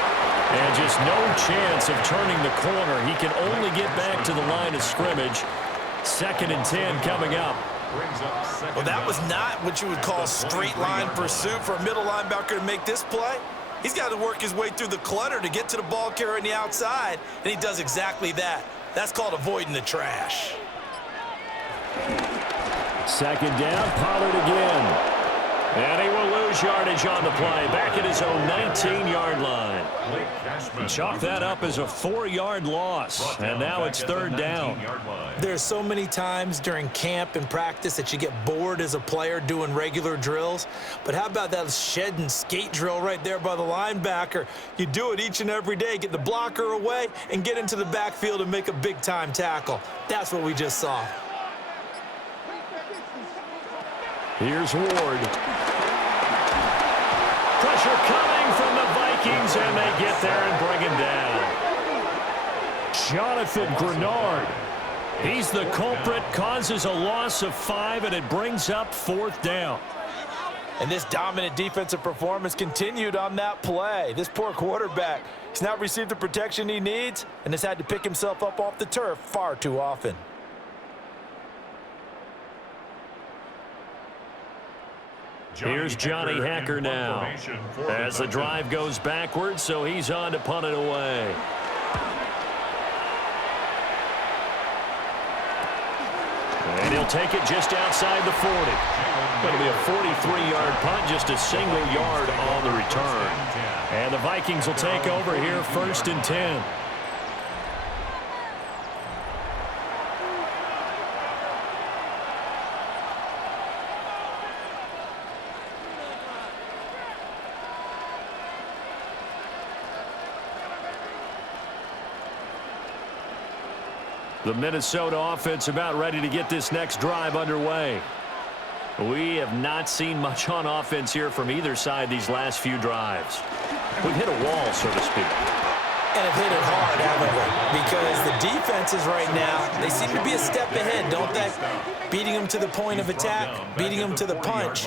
And just no chance of turning the corner. He can only get back to the line of scrimmage. 2nd and 10 coming up. Well, that was not what you would call straight line pursuit for a middle linebacker to make this play. He's got to work his way through the clutter to get to the ball carrier on the outside, and he does exactly that. That's called avoiding the trash. 2nd down, Pollard again. And he will lose yardage on the play, back at his own 19-yard line. Chalk that up as a 4-yard loss, and now it's 3rd down. There's so many times during camp and practice that you get bored as a player doing regular drills. But how about that shed and skate drill right there by the linebacker? You do it each and every day, get the blocker away, and get into the backfield and make a big-time tackle. That's what we just saw. Here's Ward. Pressure coming from the Vikings, and they get there and bring him down. Jonathan Grenard. He's the culprit, causes a loss of 5, and it brings up 4th down. And this dominant defensive performance continued on that play. This poor quarterback, he's not received the protection he needs and has had to pick himself up off the turf far too often. Here's Johnny Hacker now as the drive goes backwards, so he's on to punt it away. And he'll take it just outside the 40. Going to be a 43-yard punt, just a single yard on the return. And the Vikings will take over here, 1st and 10. The Minnesota offense about ready to get this next drive underway. We have not seen much on offense here from either side these last few drives. We've hit a wall, so to speak. And have hit it hard, haven't we? Because the defenses right now, they seem to be a step ahead, don't they? Beating them to the point of attack, beating them to the punch.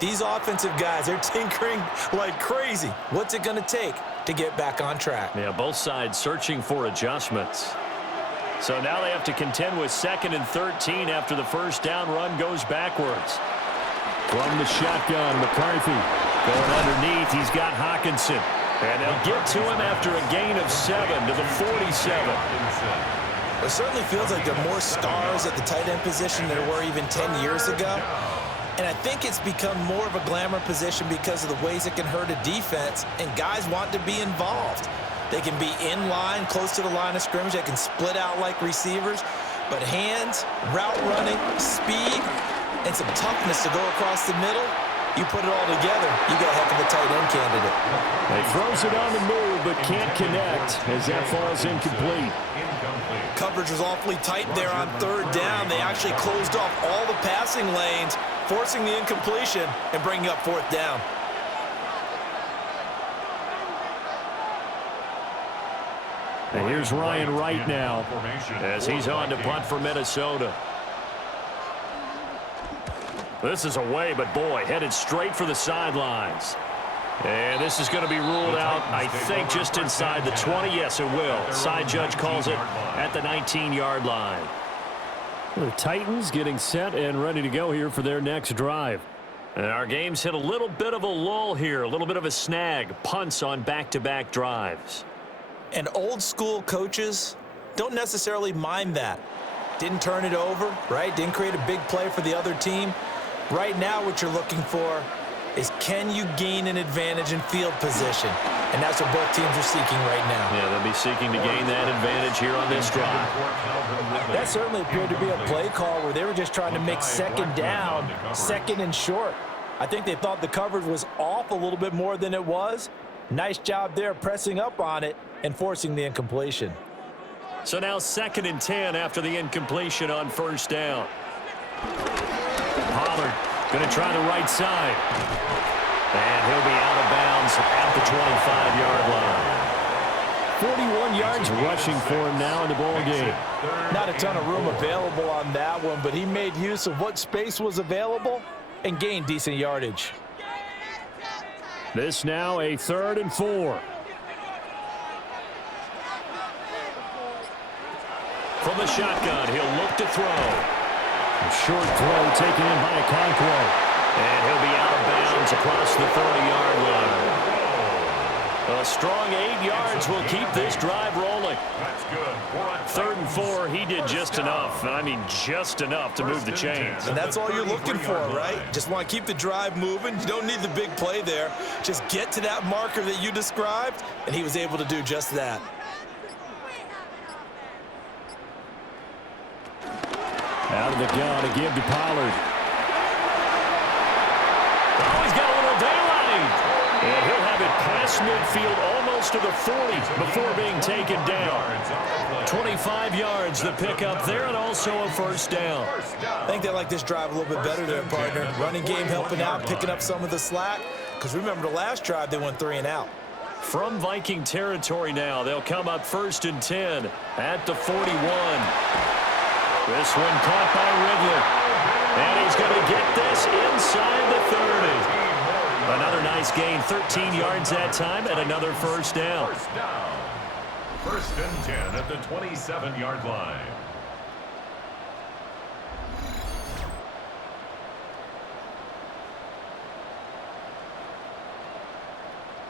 These offensive guys, they're tinkering like crazy. What's it going to take to get back on track? Yeah, both sides searching for adjustments. So now they have to contend with 2nd and 13 after the first down run goes backwards. From the shotgun, McCarthy going underneath. He's got Hawkinson. And they'll get to him after a gain of 7 to the 47. It certainly feels like there are more stars at the tight end position than there were even 10 years ago. And I think it's become more of a glamour position because of the ways it can hurt a defense, and guys want to be involved. They can be in line, close to the line of scrimmage. They can split out like receivers. But hands, route running, speed, and some toughness to go across the middle, you put it all together, you got a heck of a tight end candidate. He throws it on the move, but can't connect as that falls incomplete. Coverage was awfully tight there on 3rd down. They actually closed off all the passing lanes, forcing the incompletion and bringing up 4th down. And here's Ryan Wright now as he's on to punt for Minnesota. This is away, but boy, headed straight for the sidelines. And this is going to be ruled out, I think, just inside the 20. Yes, it will. Side judge calls it at the 19-yard line. The Titans getting set and ready to go here for their next drive. And our game's hit a little bit of a lull here, a little bit of a snag. Punts on back-to-back drives. And old-school coaches don't necessarily mind that. Didn't turn it over, right? Didn't create a big play for the other team. Right now, what you're looking for is, can you gain an advantage in field position? And that's what both teams are seeking right now. Yeah, they'll be seeking to gain that advantage here on this drive. That certainly appeared to be a play call where they were just trying to make 2nd down, 2nd and short. I think they thought the coverage was off a little bit more than it was. Nice job there pressing up on it and forcing the incompletion. So now 2nd and 10 after the incompletion on 1st down. Pollard going to try the right side. And he'll be out of bounds at the 25-yard line. 41 yards rushing for him now in the ball game. Not a ton of room available on that one, but he made use of what space was available and gained decent yardage. This now a 3rd and 4. From the shotgun, he'll look to throw. A short throw taken in by Okonkwo. And he'll be out of bounds across the 30-yard line. A strong 8 yards will keep this drive rolling. That's good. 3rd and 4, he did just enough. I mean, just enough to move the chains. And that's all you're looking for, right? Just want to keep the drive moving. You don't need the big play there. Just get to that marker that you described, and he was able to do just that. Out of the gun to give to Pollard. Oh, he's got a little daylight. And he'll have it past midfield almost to the 40 before being taken down. 25 yards the pickup there, and also a 1st down. I think they like this drive a little bit better there, partner. Running game helping out, picking up some of the slack. because remember the last drive they went 3 and out. From Viking territory now, they'll come up 1st and 10 at the 41. This one caught by Ridley. And he's going to get this inside the 30. Another nice gain, 13 yards that time, and another first down. First down. 1st and 10 at the 27-yard line.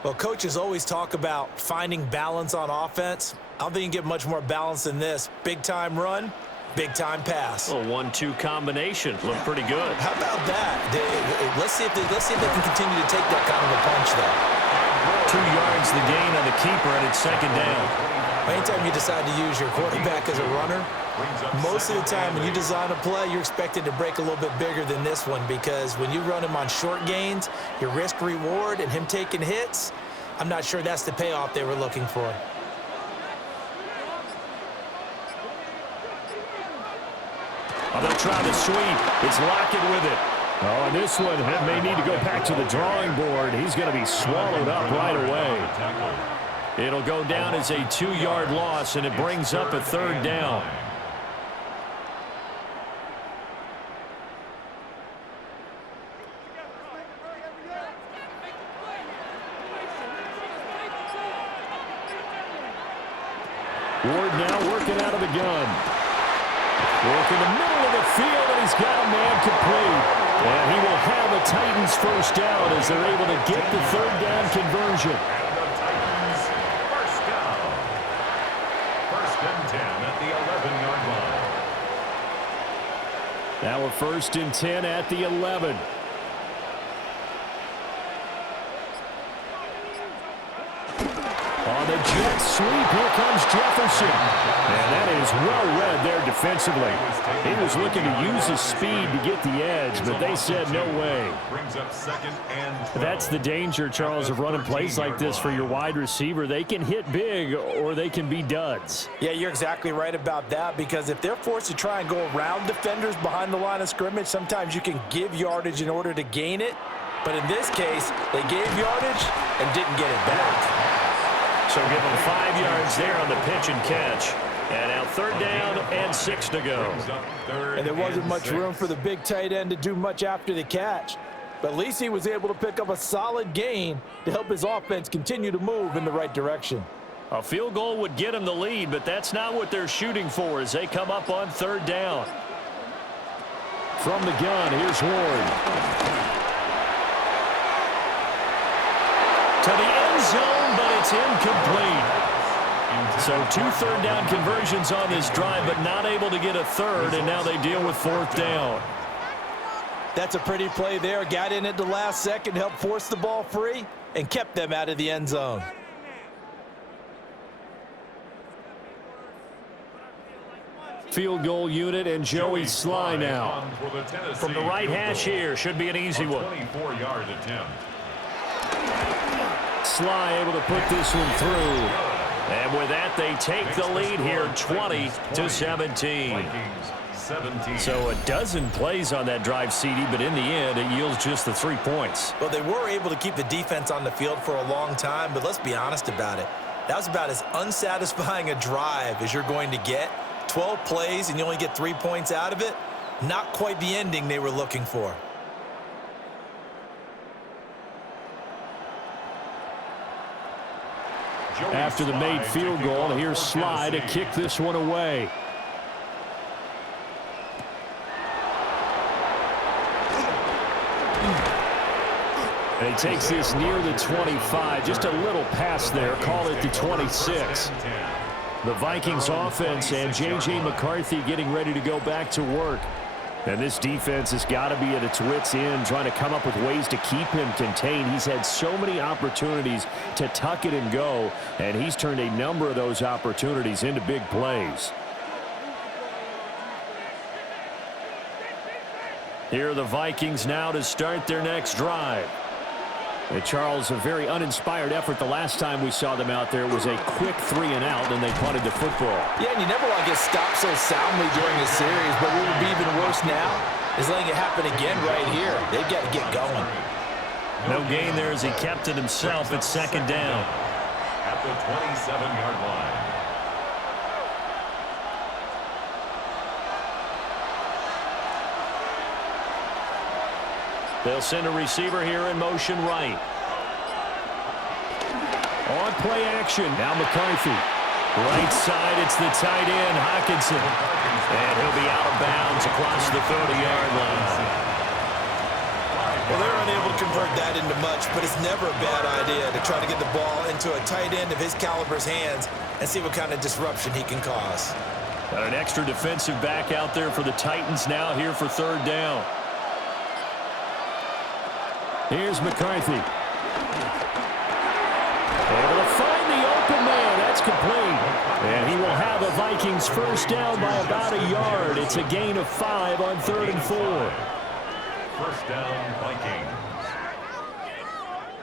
Well, coaches always talk about finding balance on offense. I don't think you can get much more balance than this. Big-time run, big-time pass. A 1-2 combination. Looked pretty good. How about that? Let's see if they can continue to take that kind of a punch there. 2 yards the gain on the keeper, and it's 2nd down. Anytime you decide to use your quarterback as a runner, most of the time when you design a play, you're expected to break a little bit bigger than this one, because when you run him on short gains, your risk-reward and him taking hits, I'm not sure that's the payoff they were looking for. Oh, they'll try the sweep. It's Lockett with it. Oh, and this one may need to go back to the drawing board. He's going to be swallowed up right away. It'll go down as a 2-yard loss, and it brings up a 3rd down. Ward now working out of the gun. Working the middle of the field, and he's got a man complete. And he will have a Titans first down as they're able to get the 3rd down conversion. And the Titans first down. 1st and 10 at the 11-yard line. Now a 1st and 10 at the 11. On the jet sweep, here comes Jefferson. And that is well read there defensively. He was looking to use his speed to get the edge, but they said no way. Brings up 2nd and 12. That's the danger, Charles, of running plays like this for your wide receiver. They can hit big or they can be duds. Yeah, you're exactly right about that, because if they're forced to try and go around defenders behind the line of scrimmage, sometimes you can give yardage in order to gain it. But in this case, they gave yardage and didn't get it back. So give them 5 yards there on the pitch and catch. And now 3rd down and 6 to go. And there wasn't much room for the big tight end to do much after the catch. But at least he was able to pick up a solid gain to help his offense continue to move in the right direction. A field goal would get them the lead, but that's not what they're shooting for as they come up on 3rd down. From the gun, here's Ward. To the end zone, but it's incomplete. So 2 3rd down conversions on this drive, but not able to get a 3rd, and now they deal with 4th down. That's a pretty play there. Got in at the last second, helped force the ball free, and kept them out of the end zone. Field goal unit and Joey Sly now. From the right hash here, should be an easy one. 24-yard attempt. Sly able to put this one through. And with that, they take the lead here, 20-17. So a dozen plays on that drive, CD, but in the end, it yields just the 3 points. Well, they were able to keep the defense on the field for a long time, but let's be honest about it. That was about as unsatisfying a drive as you're going to get. 12 plays, and you only get 3 points out of it. Not quite the ending they were looking for. After the made field goal, here's Sly to kick this one away. And he takes this near the 25. Just a little pass there. Call it the 26. The Vikings offense and J.J. McCarthy getting ready to go back to work. And this defense has got to be at its wits' end, trying to come up with ways to keep him contained. He's had so many opportunities to tuck it and go, and he's turned a number of those opportunities into big plays. Here are the Vikings now to start their next drive. And Charles, a very uninspired effort the last time we saw them out there. It was a quick 3 and out, and they punted the football. Yeah, and you never want to get stopped so soundly during a series, but what would be even worse now is letting it happen again right here. They've got to get going. No gain there as he kept it himself at second down. At the 27-yard line. They'll send a receiver here in motion right. On play action. Now McCarthy. Right side, it's the tight end, Hockenson. And he'll be out of bounds across the 30-yard line. Well, they're unable to convert that into much, but it's never a bad idea to try to get the ball into a tight end of his caliber's hands and see what kind of disruption he can cause. Got an extra defensive back out there for the Titans now here for third down. Here's McCarthy. Able to find the open man. That's complete. And he will have a Vikings first down by about a yard. It's a gain of 5 on 3rd and 4. First down, Vikings.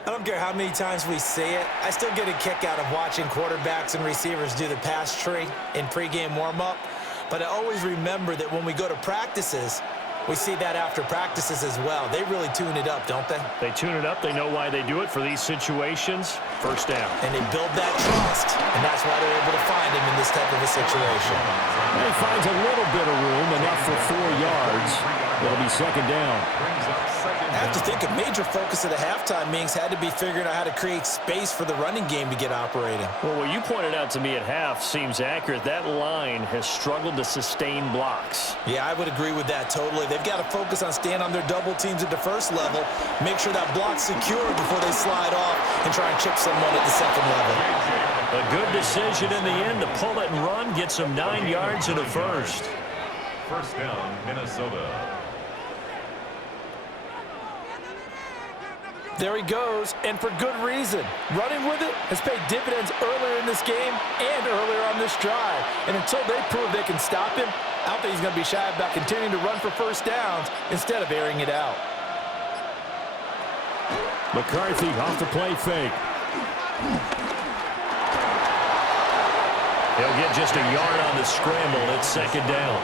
I don't care how many times we see it. I still get a kick out of watching quarterbacks and receivers do the pass tree in pregame warm-up. But I always remember that when we go to practices, we see that after practices as well. They really tune it up, don't they? They tune it up. They know why they do it for these situations. First down. And they build that trust, and that's why they're able to find him in this type of a situation. And he finds a little bit of room, enough for 4 yards. It'll be second down. I have to think a major focus of the halftime meetings had to be figuring out how to create space for the running game to get operating. Well, what you pointed out to me at half seems accurate. That line has struggled to sustain blocks. Yeah, I would agree with that totally. They've got to focus on staying on their double teams at the first level, make sure that block's secure before they slide off and try and chip someone at the second level. A good decision in the end to pull it and run, get some 9 yards and a first. First down, Minnesota. There he goes, and for good reason. Running with it has paid dividends earlier in this game and earlier on this drive. And until they prove they can stop him, I don't think he's going to be shy about continuing to run for first downs instead of airing it out. McCarthy off the play fake. He'll get just a yard on the scramble. It's second down.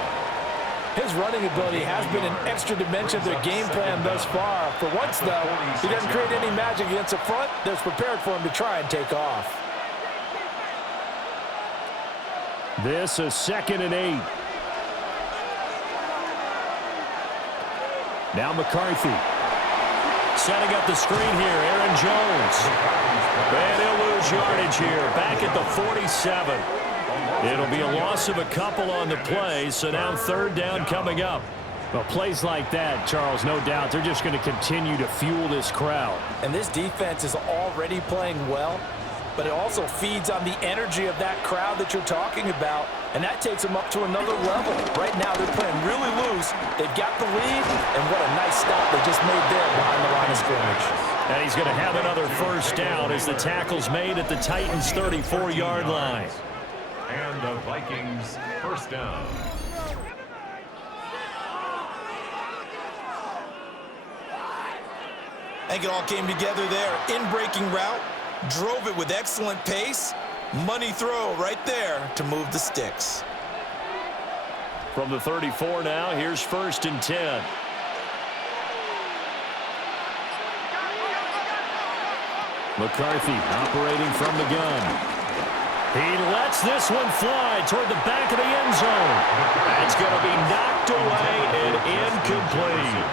His running ability has been an extra dimension of their game plan thus far. For once, though, he doesn't create any magic against the front that's prepared for him to try and take off. This is 2nd and 8. Now McCarthy. Setting up the screen here, Aaron Jones. And he'll lose yardage here, back at the 47. It'll be a loss of a couple on the play, so now third down coming up. Well, plays like that, Charles, no doubt, they're just going to continue to fuel this crowd. And this defense is already playing well, but it also feeds on the energy of that crowd that you're talking about, and that takes them up to another level. Right now, they're playing really loose. They've got the lead, and what a nice stop they just made there behind the line of scrimmage. And he's going to have another first down as the tackle's made at the Titans' 34-yard line. And the Vikings first down. I think it all came together there. In-breaking route, drove it with excellent pace. Money throw right there to move the sticks. From the 34 now, here's 1st and 10. McCarthy operating from the gun. He lets this one fly toward the back of the end zone. That's going to be knocked away and incomplete.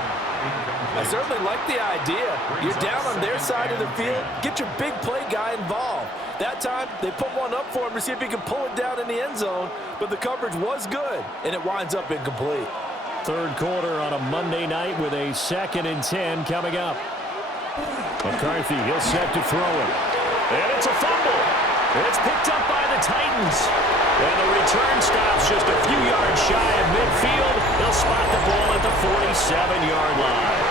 I certainly like the idea. You're down on their side of the field. Get your big play guy involved. That time, they put one up for him to see if he can pull it down in the end zone, but the coverage was good, and it winds up incomplete. Third quarter on a Monday night with a 2nd and 10 coming up. McCarthy, he'll set to throw it. And it's a fumble. It's picked up by the Titans. And the return stops just a few yards shy of midfield. They'll spot the ball at the 47-yard line.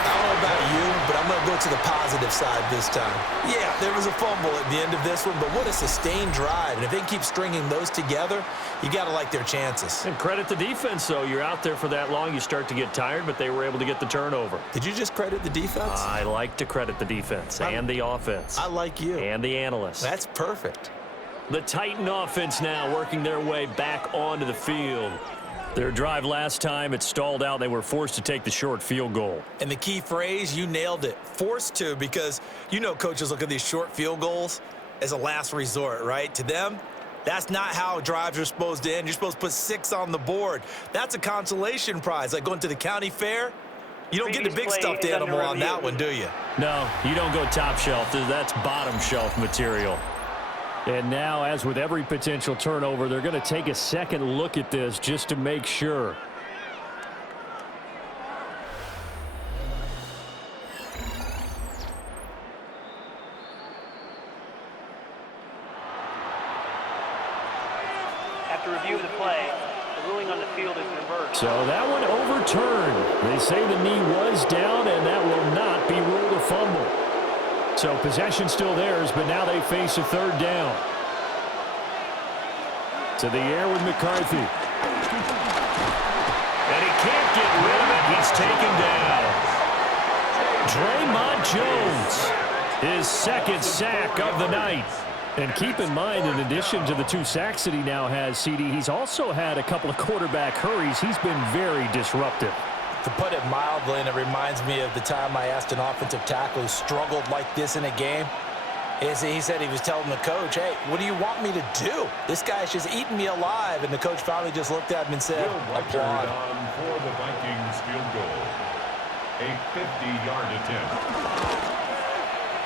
I don't know about you, but I'm going to go to the positive side this time. Yeah, there was a fumble at the end of this one, but what a sustained drive. And if they keep stringing those together, you got to like their chances. And credit the defense, though. You're out there for that long, you start to get tired, but they were able to get the turnover. Did you just credit the defense? I like to credit the defense and the offense. I like you. And the analysts. That's perfect. The Titan offense now working their way back onto the field. Their drive last time, it stalled out. They were forced to take the short field goal. And the key phrase, you nailed it, forced to, because you know coaches look at these short field goals as a last resort, right? To them, that's not how drives are supposed to end. You're supposed to put 6 on the board. That's a consolation prize, like going to the county fair. You don't get the big stuffed animal on that one, do you? No, you don't go top shelf. That's bottom shelf material. And now, as with every potential turnover, they're going to take a second look at this just to make sure. After review of the play, the ruling on the field is reversed. So that one overturned. They say the knee was down, and that will not be ruled a fumble. So possession still theirs, but now they face a third down. To the air with McCarthy. And he can't get rid of it. He's taken down. Draymond Jones, his second sack of the night. And keep in mind, in addition to the 2 sacks that he now has, CD, he's also had a couple of quarterback hurries. He's been very disruptive. To put it mildly, and it reminds me of the time I asked an offensive tackle who struggled like this in a game, he said he was telling the coach, hey, what do you want me to do? This guy's just eating me alive. And the coach finally just looked at him and said, applaud. On for the Vikings field goal. A 50-yard attempt.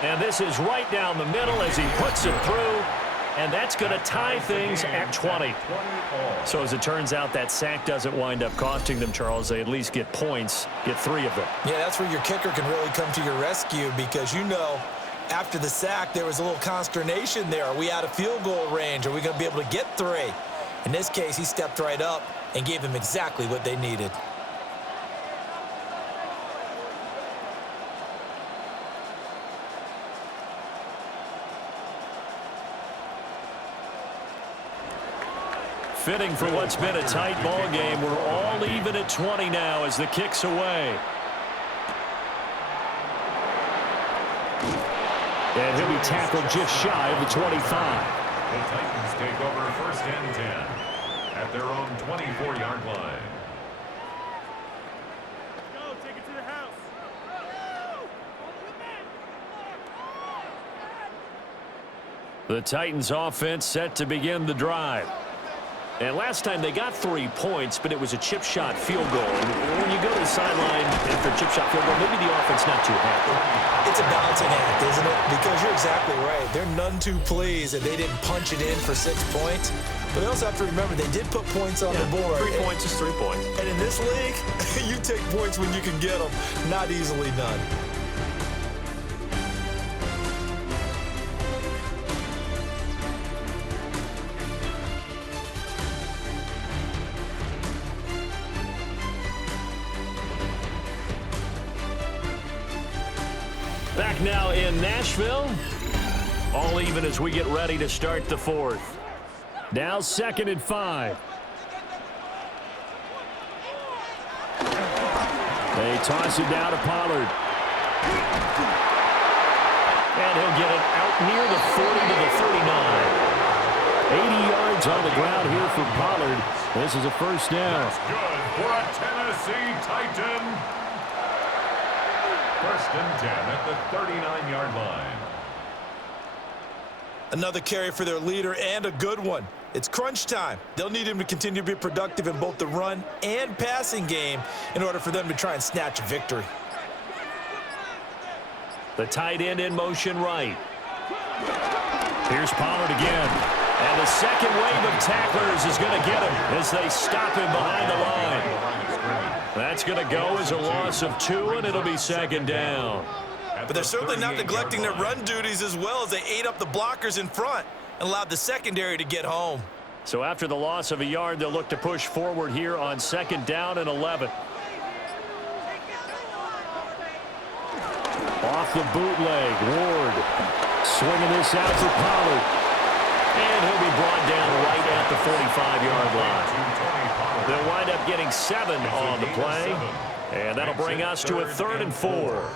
And this is right down the middle as he puts it through. And that's going to tie things at 20. So as it turns out, that sack doesn't wind up costing them, Charles. They at least get points, get 3 of them. Yeah, that's where your kicker can really come to your rescue, because you know after the sack there was a little consternation there. Are we out of field goal range? Are we going to be able to get 3? In this case, he stepped right up and gave them exactly what they needed. Fitting for what's been a tight ball game. We're all even at 20 now as the kick's away. And he'll be tackled just shy of the 25. The Titans take over 1st and 10 at their own 24-yard line. Go, take it to the house. The Titans offense set to begin the drive. And last time they got 3 points, but it was a chip shot field goal. And when you go to the sideline after a chip shot field goal, maybe the offense not too happy. It's a balancing act, isn't it? Because you're exactly right. They're none too pleased that they didn't punch it in for 6 points. But they also have to remember they did put points on the board. 3 points is 3 points. And in this league, you take points when you can get them. Not easily done. Back now in Nashville. All even as we get ready to start the 4th. Now 2nd and 5. They toss it down to Pollard. And he'll get it out near the 40 to the 39. 80 yards on the ground here for Pollard. This is a 1st down. That's good for a Tennessee Titan. 1st and 10 at the 39-yard line. Another carry for their leader, and a good one. It's crunch time. They'll need him to continue to be productive in both the run and passing game in order for them to try and snatch a victory. The tight end in motion right. Here's Pollard again. And the second wave of tacklers is going to get him as they stop him behind the line. That's going to go as a loss of 2, and it'll be 2nd down. But they're certainly not neglecting their run duties as well, as they ate up the blockers in front and allowed the secondary to get home. So after the loss of a yard, they'll look to push forward here on 2nd down and 11. Off the bootleg, Ward swinging this out for Pollard. And he'll be brought down right at the 45-yard line. They'll wind up getting 7 on the play. And that'll bring us to a 3rd and 4.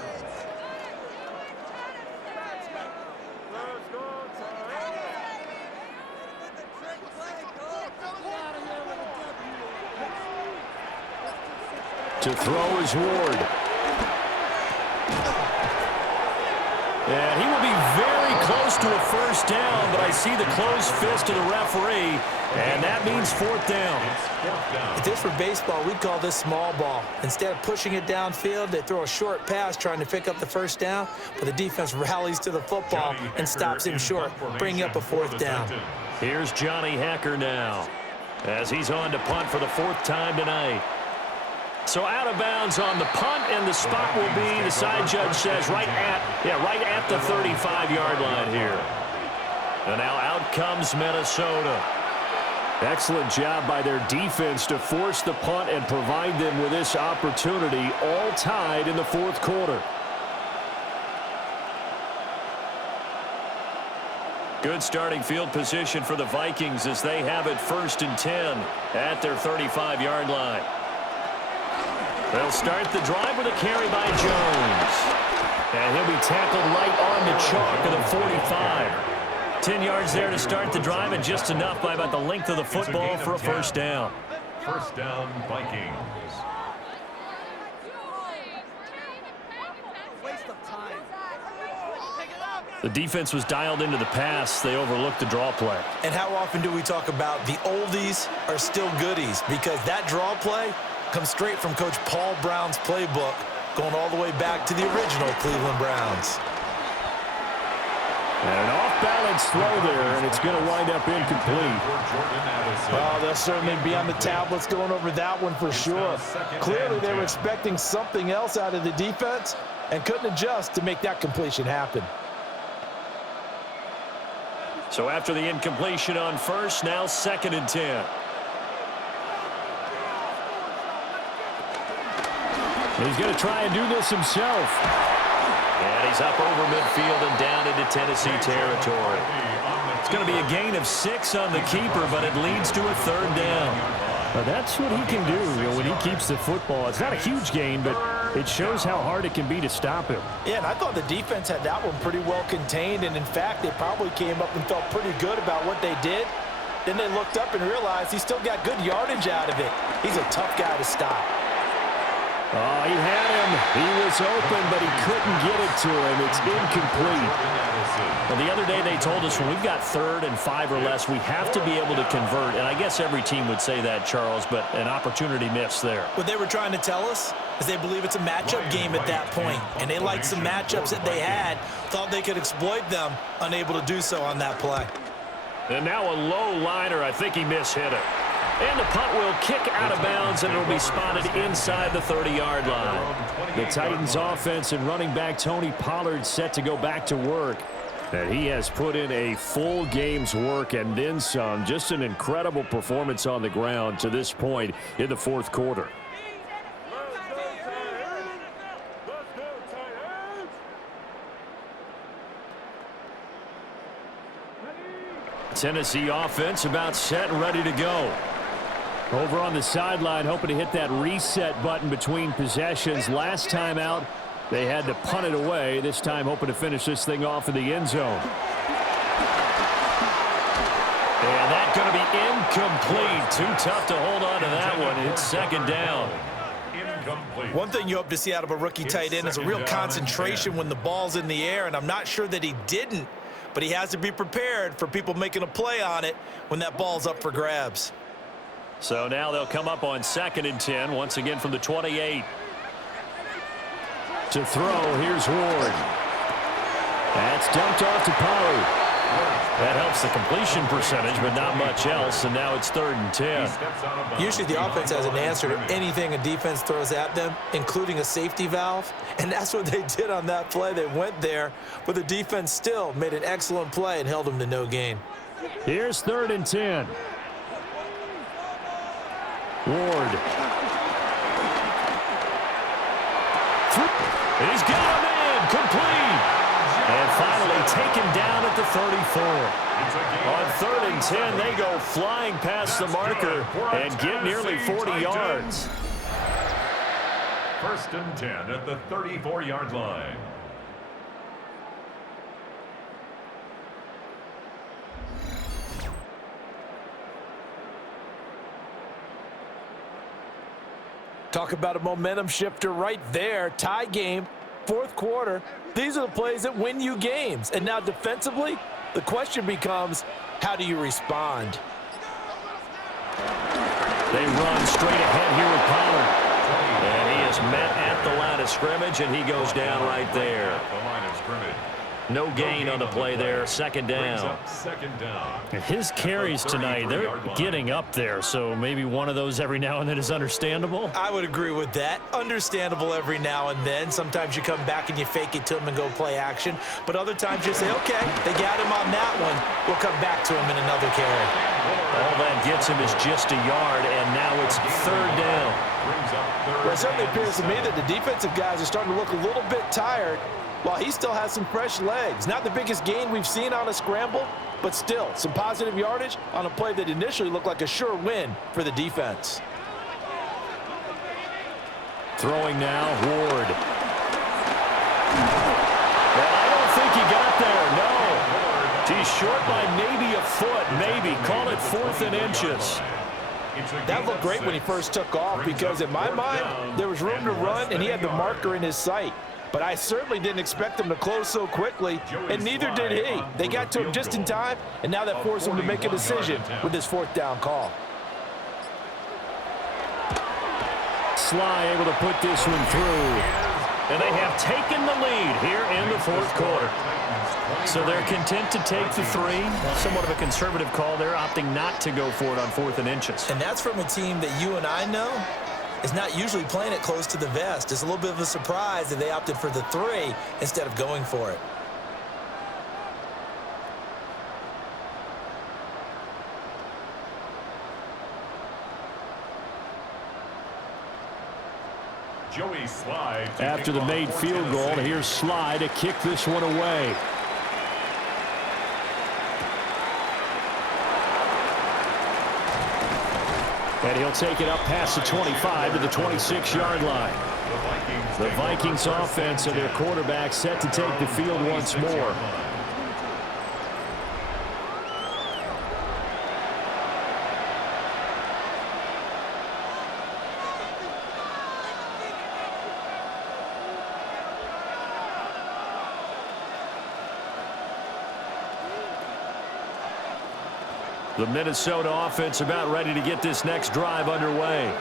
To throw is Ward. And he will be very close to a first down, but I see the closed fist of the referee, and that means fourth down. If this were baseball, we'd call this small ball. Instead of pushing it downfield, they throw a short pass trying to pick up the first down, but the defense rallies to the football and stops him short, bringing up a fourth down. Here's Johnny Hacker now, as he's on to punt for the fourth time tonight. So out of bounds on the punt, and the spot will be, the side judge says, right at the 35-yard line here. And now out comes Minnesota. Excellent job by their defense to force the punt and provide them with this opportunity, all tied in the fourth quarter. Good starting field position for the Vikings as they have it 1st and 10 at their 35-yard line. They'll start the drive with a carry by Jones. And he'll be tackled right on the chalk of the 45. 10 yards there to start the drive, and just enough by about the length of the football for a first down. First down, Vikings. The defense was dialed into the pass. They overlooked the draw play. And how often do we talk about the oldies are still goodies? Because that draw play comes straight from Coach Paul Brown's playbook, going all the way back to the original Cleveland Browns. And an off-balance throw there, and it's going to wind up incomplete. Oh, they'll certainly be on the tablets going over that one for sure. Clearly, they were expecting something else out of the defense and couldn't adjust to make that completion happen. So after the incompletion on first, now 2nd and 10. He's going to try and do this himself. And he's up over midfield and down into Tennessee territory. It's going to be a gain of 6 on the keeper, but it leads to a 3rd down. Well, that's what he can do, when he keeps the football. It's not a huge gain, but it shows how hard it can be to stop him. Yeah, and I thought the defense had that one pretty well contained, and in fact, they probably came up and felt pretty good about what they did. Then they looked up and realized he still got good yardage out of it. He's a tough guy to stop. Oh, he had him. He was open, but he couldn't get it to him. It's incomplete. Well, the other day they told us when we've got 3rd and 5 or less, we have to be able to convert. And I guess every team would say that, Charles, but an opportunity missed there. What they were trying to tell us is they believe it's a matchup game at that point, and they liked some matchups that they had, thought they could exploit them, unable to do so on that play. And now a low liner. I think he mishit it. And the punt will kick out of bounds, and it will be spotted inside the 30-yard line. The Titans offense and running back Tony Pollard set to go back to work. And he has put in a full game's work and then some. Just an incredible performance on the ground to this point in the fourth quarter. Tennessee offense about set and ready to go. Over on the sideline, hoping to hit that reset button between possessions. Last time out, they had to punt it away. This time, hoping to finish this thing off in the end zone. And that's going to be incomplete. Too tough to hold on to that one. It's 2nd down. One thing you hope to see out of a rookie tight end is a real concentration when the ball's in the air, and I'm not sure that he didn't, but he has to be prepared for people making a play on it when that ball's up for grabs. So now they'll come up on 2nd and 10, once again from the 28. To throw, here's Ward. That's dumped off to Pollard. That helps the completion percentage, but not much else, and now it's 3rd and 10. Usually the offense has an answer to anything a defense throws at them, including a safety valve, and that's what they did on that play. They went there, but the defense still made an excellent play and held them to no gain. Here's 3rd and 10. Ward. He's got him in. Complete. And finally taken down at the 34. On 3rd and 10, they go flying past the marker and get nearly 40 yards. 1st and 10 at the 34-yard line. Talk about a momentum shifter right there. Tie game, fourth quarter. These are the plays that win you games. And now defensively, the question becomes, how do you respond? They run straight ahead here with Pollard. And he is met at the line of scrimmage, and he goes down right there. The line of scrimmage. No gain on the play there, second down. His carries tonight, they're getting up there, so maybe one of those every now and then is understandable. I would agree with that. Understandable every now and then. Sometimes you come back and you fake it to him and go play action. But other times you say, okay, they got him on that one. We'll come back to him in another carry. All that gets him is just a yard, and now it's third down. Well, it certainly appears to me that the defensive guys are starting to look a little bit tired, while he still has some fresh legs. Not the biggest gain we've seen on a scramble, but still some positive yardage on a play that initially looked like a sure win for the defense. Throwing now, Ward. Well, I don't think he got there, no. He's short by maybe a foot, maybe. Call it 4th and inches. That looked great when he first took off because in my mind, there was room to run and he had the marker in his sight. But I certainly didn't expect him to close so quickly, and neither did he. They got to him just in time, and now that forced him to make a decision with his 4th down call. Sly able to put this one through. And they have taken the lead here in the fourth quarter. So they're content to take the 3. Somewhat of a conservative call there, opting not to go for it on 4th and inches. And that's from a team that you and I know is not usually playing it close to the vest. It's a little bit of a surprise that they opted for the 3 instead of going for it. After the made field goal, here's Sly to kick this one away. And he'll take it up past the 25 to the 26-yard line. The Vikings offense and their quarterback set to take the field once more. The Minnesota offense about ready to get this next drive underway.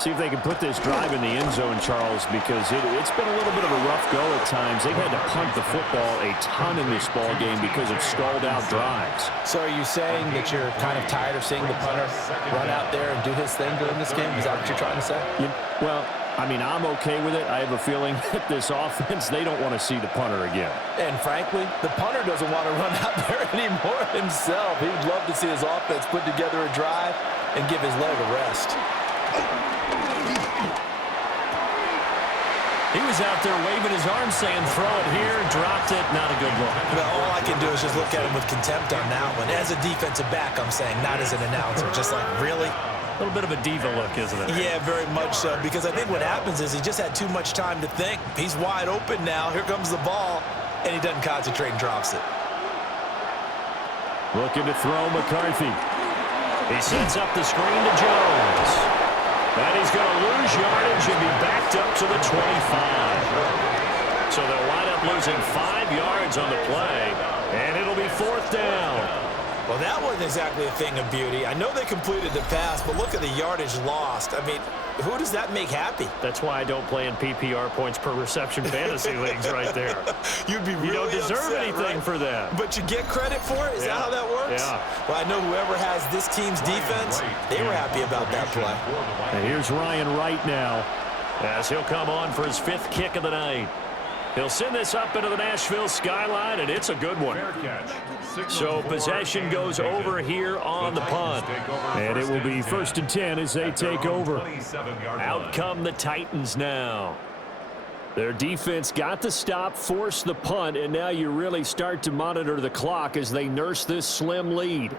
See if they can put this drive in the end zone, Charles, because it's been a little bit of a rough go at times. They've had to punt the football a ton in this ball game because of stalled-out drives. So are you saying that you're kind of tired of seeing the punter run out there and do his thing during this game? Is that what you're trying to say? Well, I mean, I'm okay with it. I have a feeling that this offense, they don't want to see the punter again. And frankly, the punter doesn't want to run out there anymore himself. He'd love to see his offense put together a drive and give his leg a rest. He was out there waving his arm saying, throw it here, dropped it, not a good look. But all I can do is just look at him with contempt on that one. As a defensive back, I'm saying, not as an announcer. Just like, really? A little bit of a diva look, isn't it? Yeah, very much so, because I think what happens is he just had too much time to think. He's wide open now. Here comes the ball, and he doesn't concentrate and drops it. Looking to throw McCarthy. He sets up the screen to Jones. And he's going to lose yardage and be backed up to the 25. So they'll wind up losing 5 yards on the play, and it'll be 4th down. Well, that wasn't exactly a thing of beauty. I know they completed the pass, but look at the yardage lost. I mean, who does that make happy? That's why I don't play in PPR points per reception fantasy leagues right there. You'd be really You don't deserve upset, anything right? for that. But you get credit for it? Is that how that works? Yeah. Well, I know whoever has this team's defense, they were happy about that play. And here's Ryan Wright now. As he'll come on for his 5th kick of the night. He'll send this up into the Nashville skyline, and it's a good one. So possession goes over here on the punt. And it will be 1st and 10 as they take over. Out come the Titans now. Their defense got the stop, forced the punt, and now you really start to monitor the clock as they nurse this slim lead.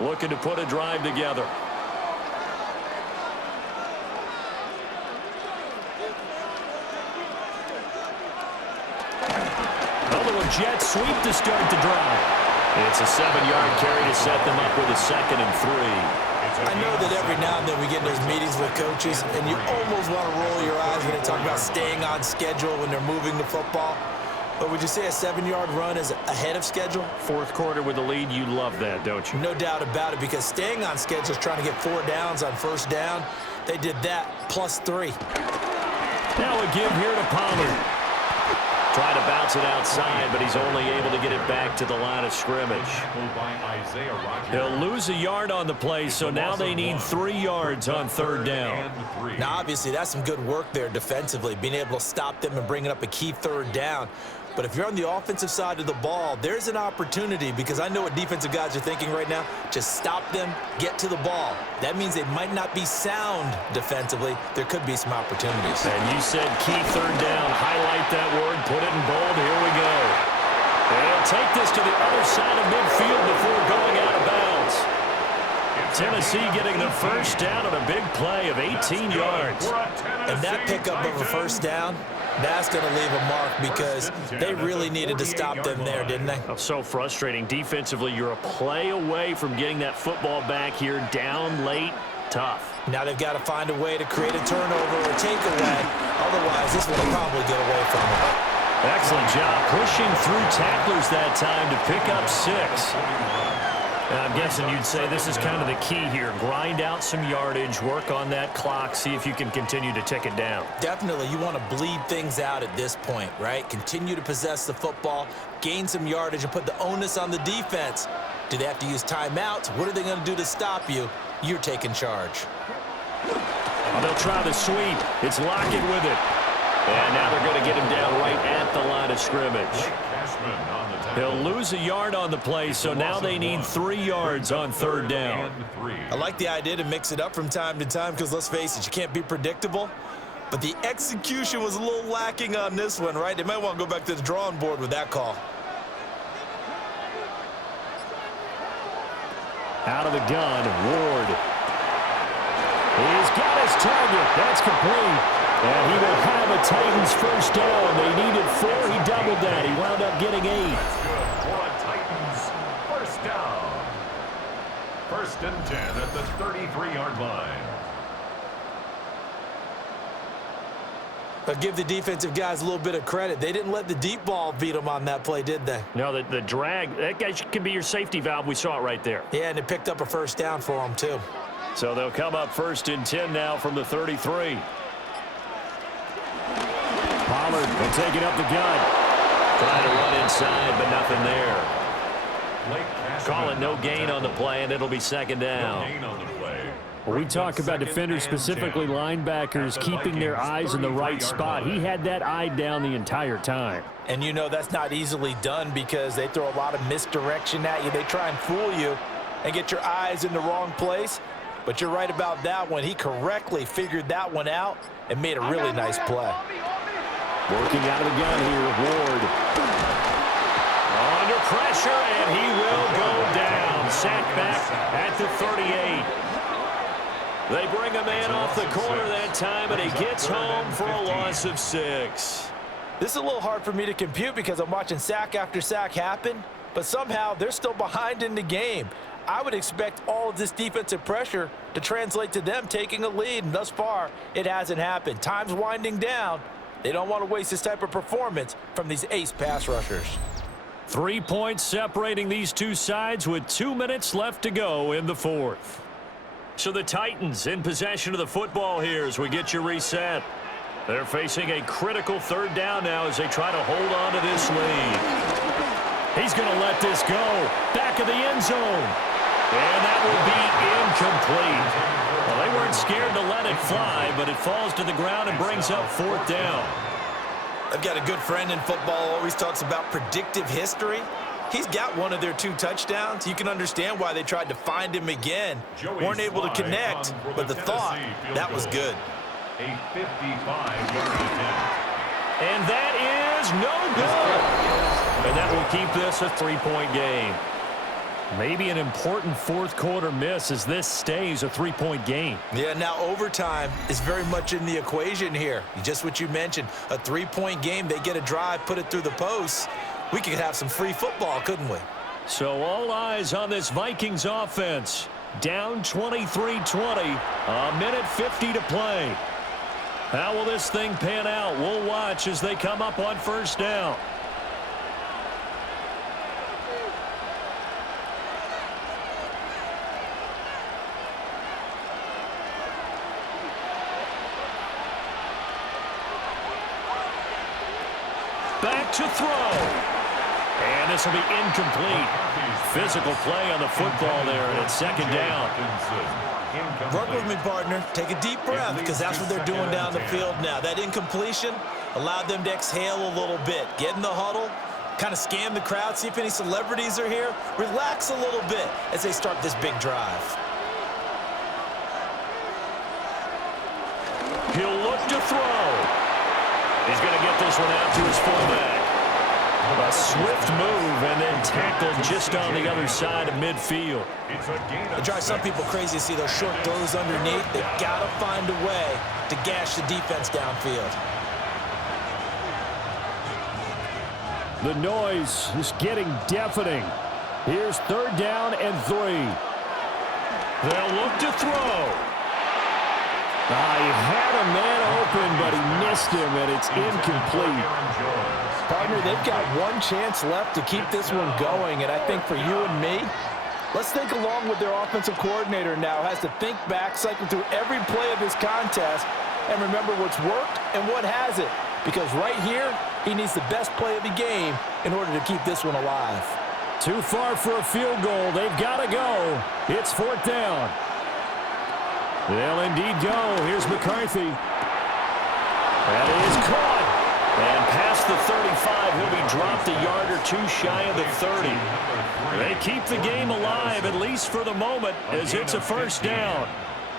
Looking to put a drive together. jet sweep to start the drive. It's a 7-yard carry to set them up with a 2nd and 3. I know that every now and then we get in those meetings with coaches, and you almost want to roll your eyes when they talk about staying on schedule when they're moving the football. But would you say a 7-yard run is ahead of schedule? Fourth quarter with the lead, you love that, don't you? No doubt about it, because staying on schedule is trying to get 4 downs on first down. They did that, +3. Now a give here to Pollard. Trying to bounce it outside, but he's only able to get it back to the line of scrimmage. He'll lose a yard on the play, so now they need 3 yards on 3rd down. Now, obviously, that's some good work there defensively, being able to stop them and bringing up a key 3rd down. But if you're on the offensive side of the ball, there's an opportunity, because I know what defensive guys are thinking right now. Just stop them, get to the ball. That means they might not be sound defensively. There could be some opportunities. And you said key 3rd down. Highlight that word, put it in bold. Here we go. They'll take this to the other side of midfield before going out of bounds. Tennessee getting the first down on a big play of 18 yards. And that pickup of a first down, that's going to leave a mark, because they really needed to stop them there, didn't they? Oh, so frustrating. Defensively, you're a play away from getting that football back here, down late, tough. Now they've got to find a way to create a turnover or a takeaway. Otherwise, this one will probably get away from them. Excellent job pushing through tacklers that time to pick up 6. I'm guessing you'd say this is kind of the key here. Grind out some yardage, work on that clock, see if you can continue to tick it down. Definitely. You want to bleed things out at this point, right? Continue to possess the football, gain some yardage, and put the onus on the defense. Do they have to use timeouts? What are they going to do to stop you? You're taking charge. Oh, they'll try the sweep. It's Lockett with it. And now they're going to get him down right at the line of scrimmage. He'll lose a yard on the play, so now they need 3 yards on 3rd down. I like the idea to mix it up from time to time, because let's face it, you can't be predictable. But the execution was a little lacking on this one, right? They might want to go back to the drawing board with that call. Out of the gun, Ward. He's got his target. That's complete. And he will have a Titans first down. They needed 4. He doubled that. He wound up getting 8. That's good for a Titans first down. 1st and 10 at the 33-yard line. But give the defensive guys a little bit of credit. They didn't let the deep ball beat them on that play, did they? No, the drag, that guy can be your safety valve. We saw it right there. Yeah, and it picked up a first down for them, too. So they'll come up 1st and 10 now from the 33. Pollard will take it up the gut. Trying to run inside, but nothing there. Call it no gain on the play, and it'll be 2nd down. When we talk about defenders, specifically linebackers, keeping their eyes in the right spot. He had that eye down the entire time. And you know that's not easily done, because they throw a lot of misdirection at you. They try and fool you and get your eyes in the wrong place. But you're right about that one. He correctly figured that one out and made a really nice play. Working out of the gun here, Ward. Under pressure, and he will go down. Sacked back at the 38. They bring a man off the corner that time, and he gets home for a loss of 6. This is a little hard for me to compute, because I'm watching sack after sack happen, but somehow they're still behind in the game. I would expect all of this defensive pressure to translate to them taking a lead, and thus far, it hasn't happened. Time's winding down. They don't want to waste this type of performance from these ace pass rushers. 3 points separating these two sides with 2 minutes left to go in the 4th. So the Titans in possession of the football here as we get you reset. They're facing a critical 3rd down now as they try to hold on to this lead. He's going to let this go. Back of the end zone. And that will be incomplete. Well, they weren't scared to let it fly, but it falls to the ground and brings up 4th down. I've got a good friend in football, always talks about predictive history. He's got one of their 2 touchdowns. You can understand why they tried to find him again. Weren't able to connect, but the thought, that was good. A 55-yard attempt. And that is no good. And that will keep this a 3-point game. Maybe an important 4th quarter miss as this stays a 3-point game. Yeah, now overtime is very much in the equation here. Just what you mentioned, a 3-point game. They get a drive, put it through the posts. we could have some free football, couldn't we? So all eyes on this Vikings offense. Down 23-20, a minute 50 to play. How will this thing pan out? We'll watch as they come up on first down. Back to throw. And this will be incomplete. Physical play on the football there, and it's second down. Work with me, partner. Take a deep breath, because that's what they're doing down the field now. That incompletion allowed them to exhale a little bit. Get in the huddle, kind of scan the crowd, see if any celebrities are here. Relax a little bit as they start this big drive. He'll look to throw. He's going to get this one out to his fullback. A swift move and then tackled just on the other side of midfield. It drives some people crazy to see those short throws underneath. They've got to find a way to gash the defense downfield. The noise is getting deafening. Here's third down and 3. They'll look to throw. He had a man open, but he missed him, and it's incomplete. Partner, they've got one chance left to keep this one going, and I think for you and me, let's think along with their offensive coordinator now. Has to think back, cycle through every play of this contest, and remember what's worked and what hasn't. Because right here, he needs the best play of the game in order to keep this one alive. Too far for a field goal. They've got to go. It's fourth down. They'll indeed go. Here's McCarthy. That is caught. And past the 35, he'll be dropped a yard or two shy of the 30. They keep the game alive, at least for the moment, as it's a first down.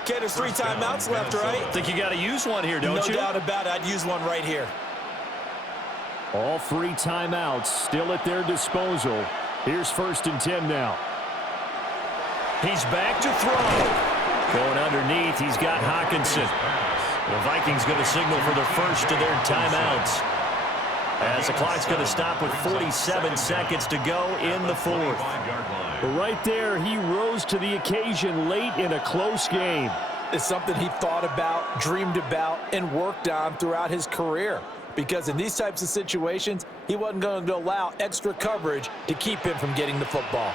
Okay, there's 3 timeouts left, right? Think you got to use one here, don't you? No doubt about it. I'd use one right here. All 3 timeouts still at their disposal. Here's first and 10 now. He's back to throw. Going underneath, he's got Hawkinson. The Vikings going to signal for the first of their timeouts, as the clock's going to stop with 47 seconds to go in the fourth. Right there, he rose to the occasion late in a close game. It's something he thought about, dreamed about, and worked on throughout his career. Because in these types of situations, he wasn't going to allow extra coverage to keep him from getting the football.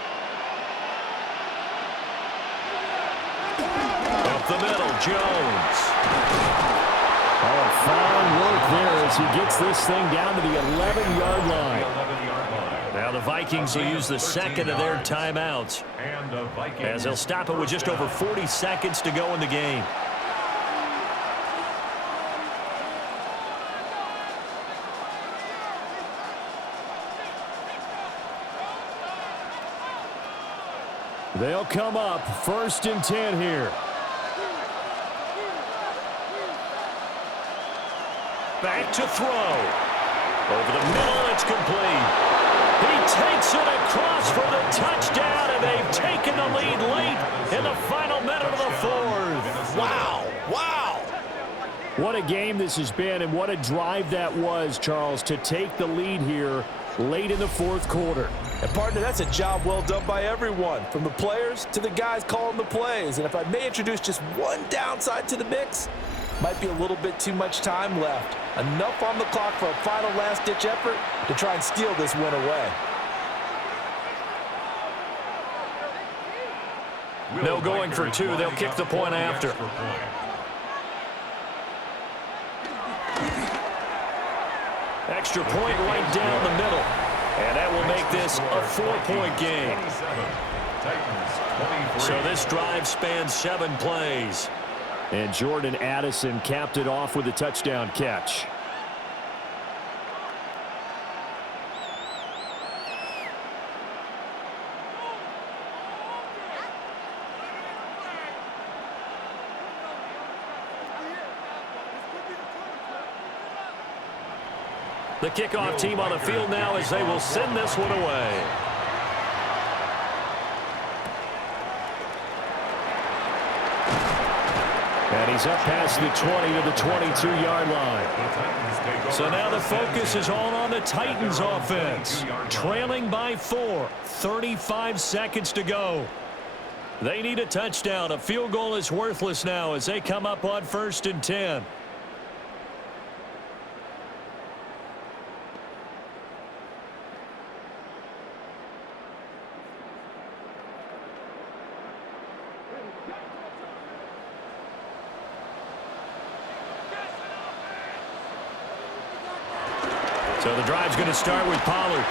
Up the middle, Jones. Fine work there as he gets this thing down to the 11-yard line. Now the Vikings will use the second of their timeouts, as they'll stop it with just over 40 seconds to go in the game. They'll come up first and 10 here. Back to throw. Over the middle, it's complete. He takes it across for the touchdown, and they've taken the lead late in the final minute of the fourth. Wow. Wow. What a game this has been, and what a drive that was, Charles, to take the lead here late in the fourth quarter. And, partner, that's a job well done by everyone, from the players to the guys calling the plays. And if I may introduce just one downside to the mix, might be a little bit too much time left. Enough on the clock for a final last-ditch effort to try and steal this win away. No going for 2. They'll kick the point after. Extra point right down the middle. And that will make this a 4-point game. So this drive spans 7 plays. And Jordan Addison capped it off with a touchdown catch. The kickoff team on the field now as they will send this one away. And he's up past the 20 to the 22-yard line. So now the focus is all on the Titans offense. Trailing by 4, 35 seconds to go. They need a touchdown. A field goal is worthless now as they come up on 1st and 10. So the drive's going to start with Pollard.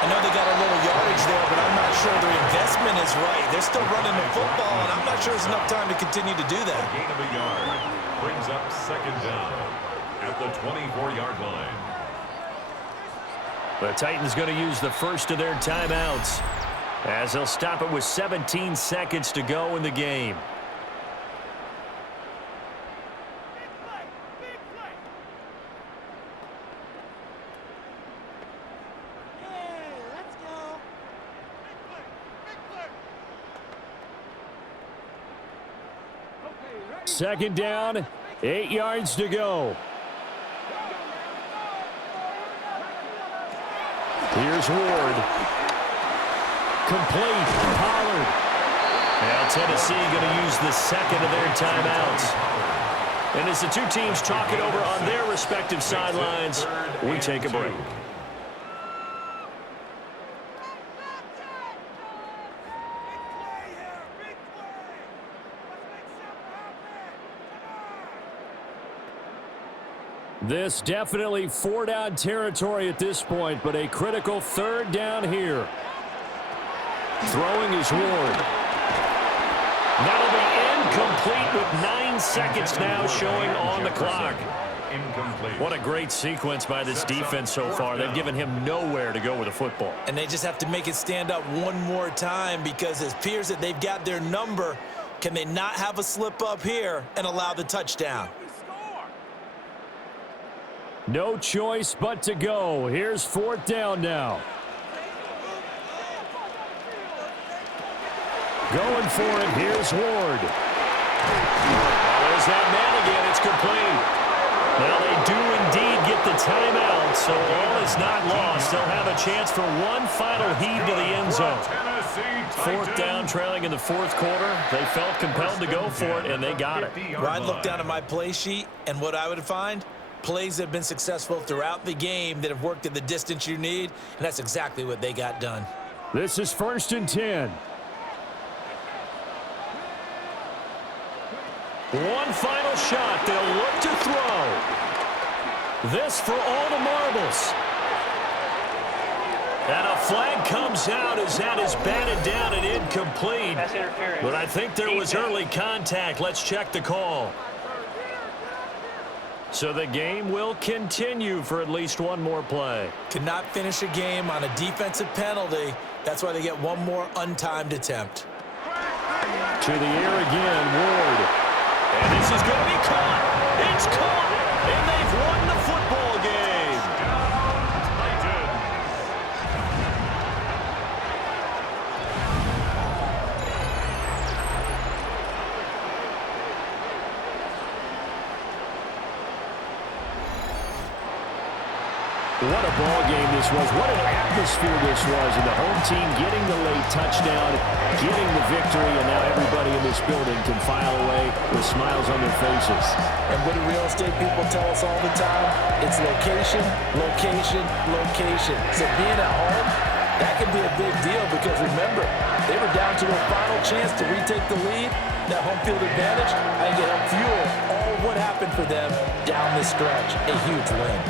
I know they got a little yardage there, but I'm not sure their investment is right. They're still running the football, and I'm not sure it's enough time to continue to do that. A gain of a yard brings up 2nd down at the 24-yard line. The Titans going to use the first of their timeouts as they'll stop it with 17 seconds to go in the game. Second down, 8 yards to go. Here's Ward. Complete. Pollard. Now Tennessee going to use the second of their timeouts. And as the two teams talk it over on their respective sidelines, we take a break. This definitely 4-down territory at this point, but a critical 3rd down here. Throwing is Ward. That'll be incomplete with 9 seconds now showing on the clock. Incomplete. What a great sequence by this defense so far. They've given him nowhere to go with the football. And they just have to make it stand up one more time because it appears that they've got their number. Can they not have a slip up here and allow the touchdown? No choice but to go. Here's 4th down now. Going for it. Here's Ward. Well, there's that man again. It's complete. Now they do indeed get the timeout, so all is not lost. They'll have a chance for one final heave to the end zone. 4th down, trailing in the 4th quarter. They felt compelled to go for it, and they got it. Well, I'd look down at my play sheet, and what I would find, plays that have been successful throughout the game that have worked at the distance you need, and that's exactly what they got done. This is 1st and 10. One final shot. They'll look to throw. This for all the marbles. And a flag comes out as that is batted down and incomplete. That's interference. But I think there was early contact. Let's check the call. So the game will continue for at least one more play. Cannot finish a game on a defensive penalty. That's why they get one more untimed attempt. To the air again, Ward. And this is going to be caught. It's caught. And they've won the football game. What a ball game this was. What an atmosphere this was. And the home team getting the late touchdown, getting the victory, and now everybody in this building can file away with smiles on their faces. And what do real estate people tell us all the time? It's location, location, location. So being at home, that can be a big deal because remember, they were down to their final chance to retake the lead. That home field advantage, I can help fuel all what happened for them down the stretch. A huge win.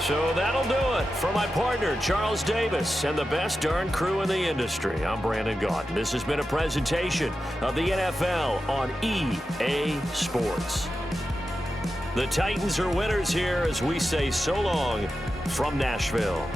So that'll do it. For my partner, Charles Davis, and the best darn crew in the industry, I'm Brandon Gaunt. This has been a presentation of the NFL on EA Sports. The Titans are winners here as we say so long from Nashville.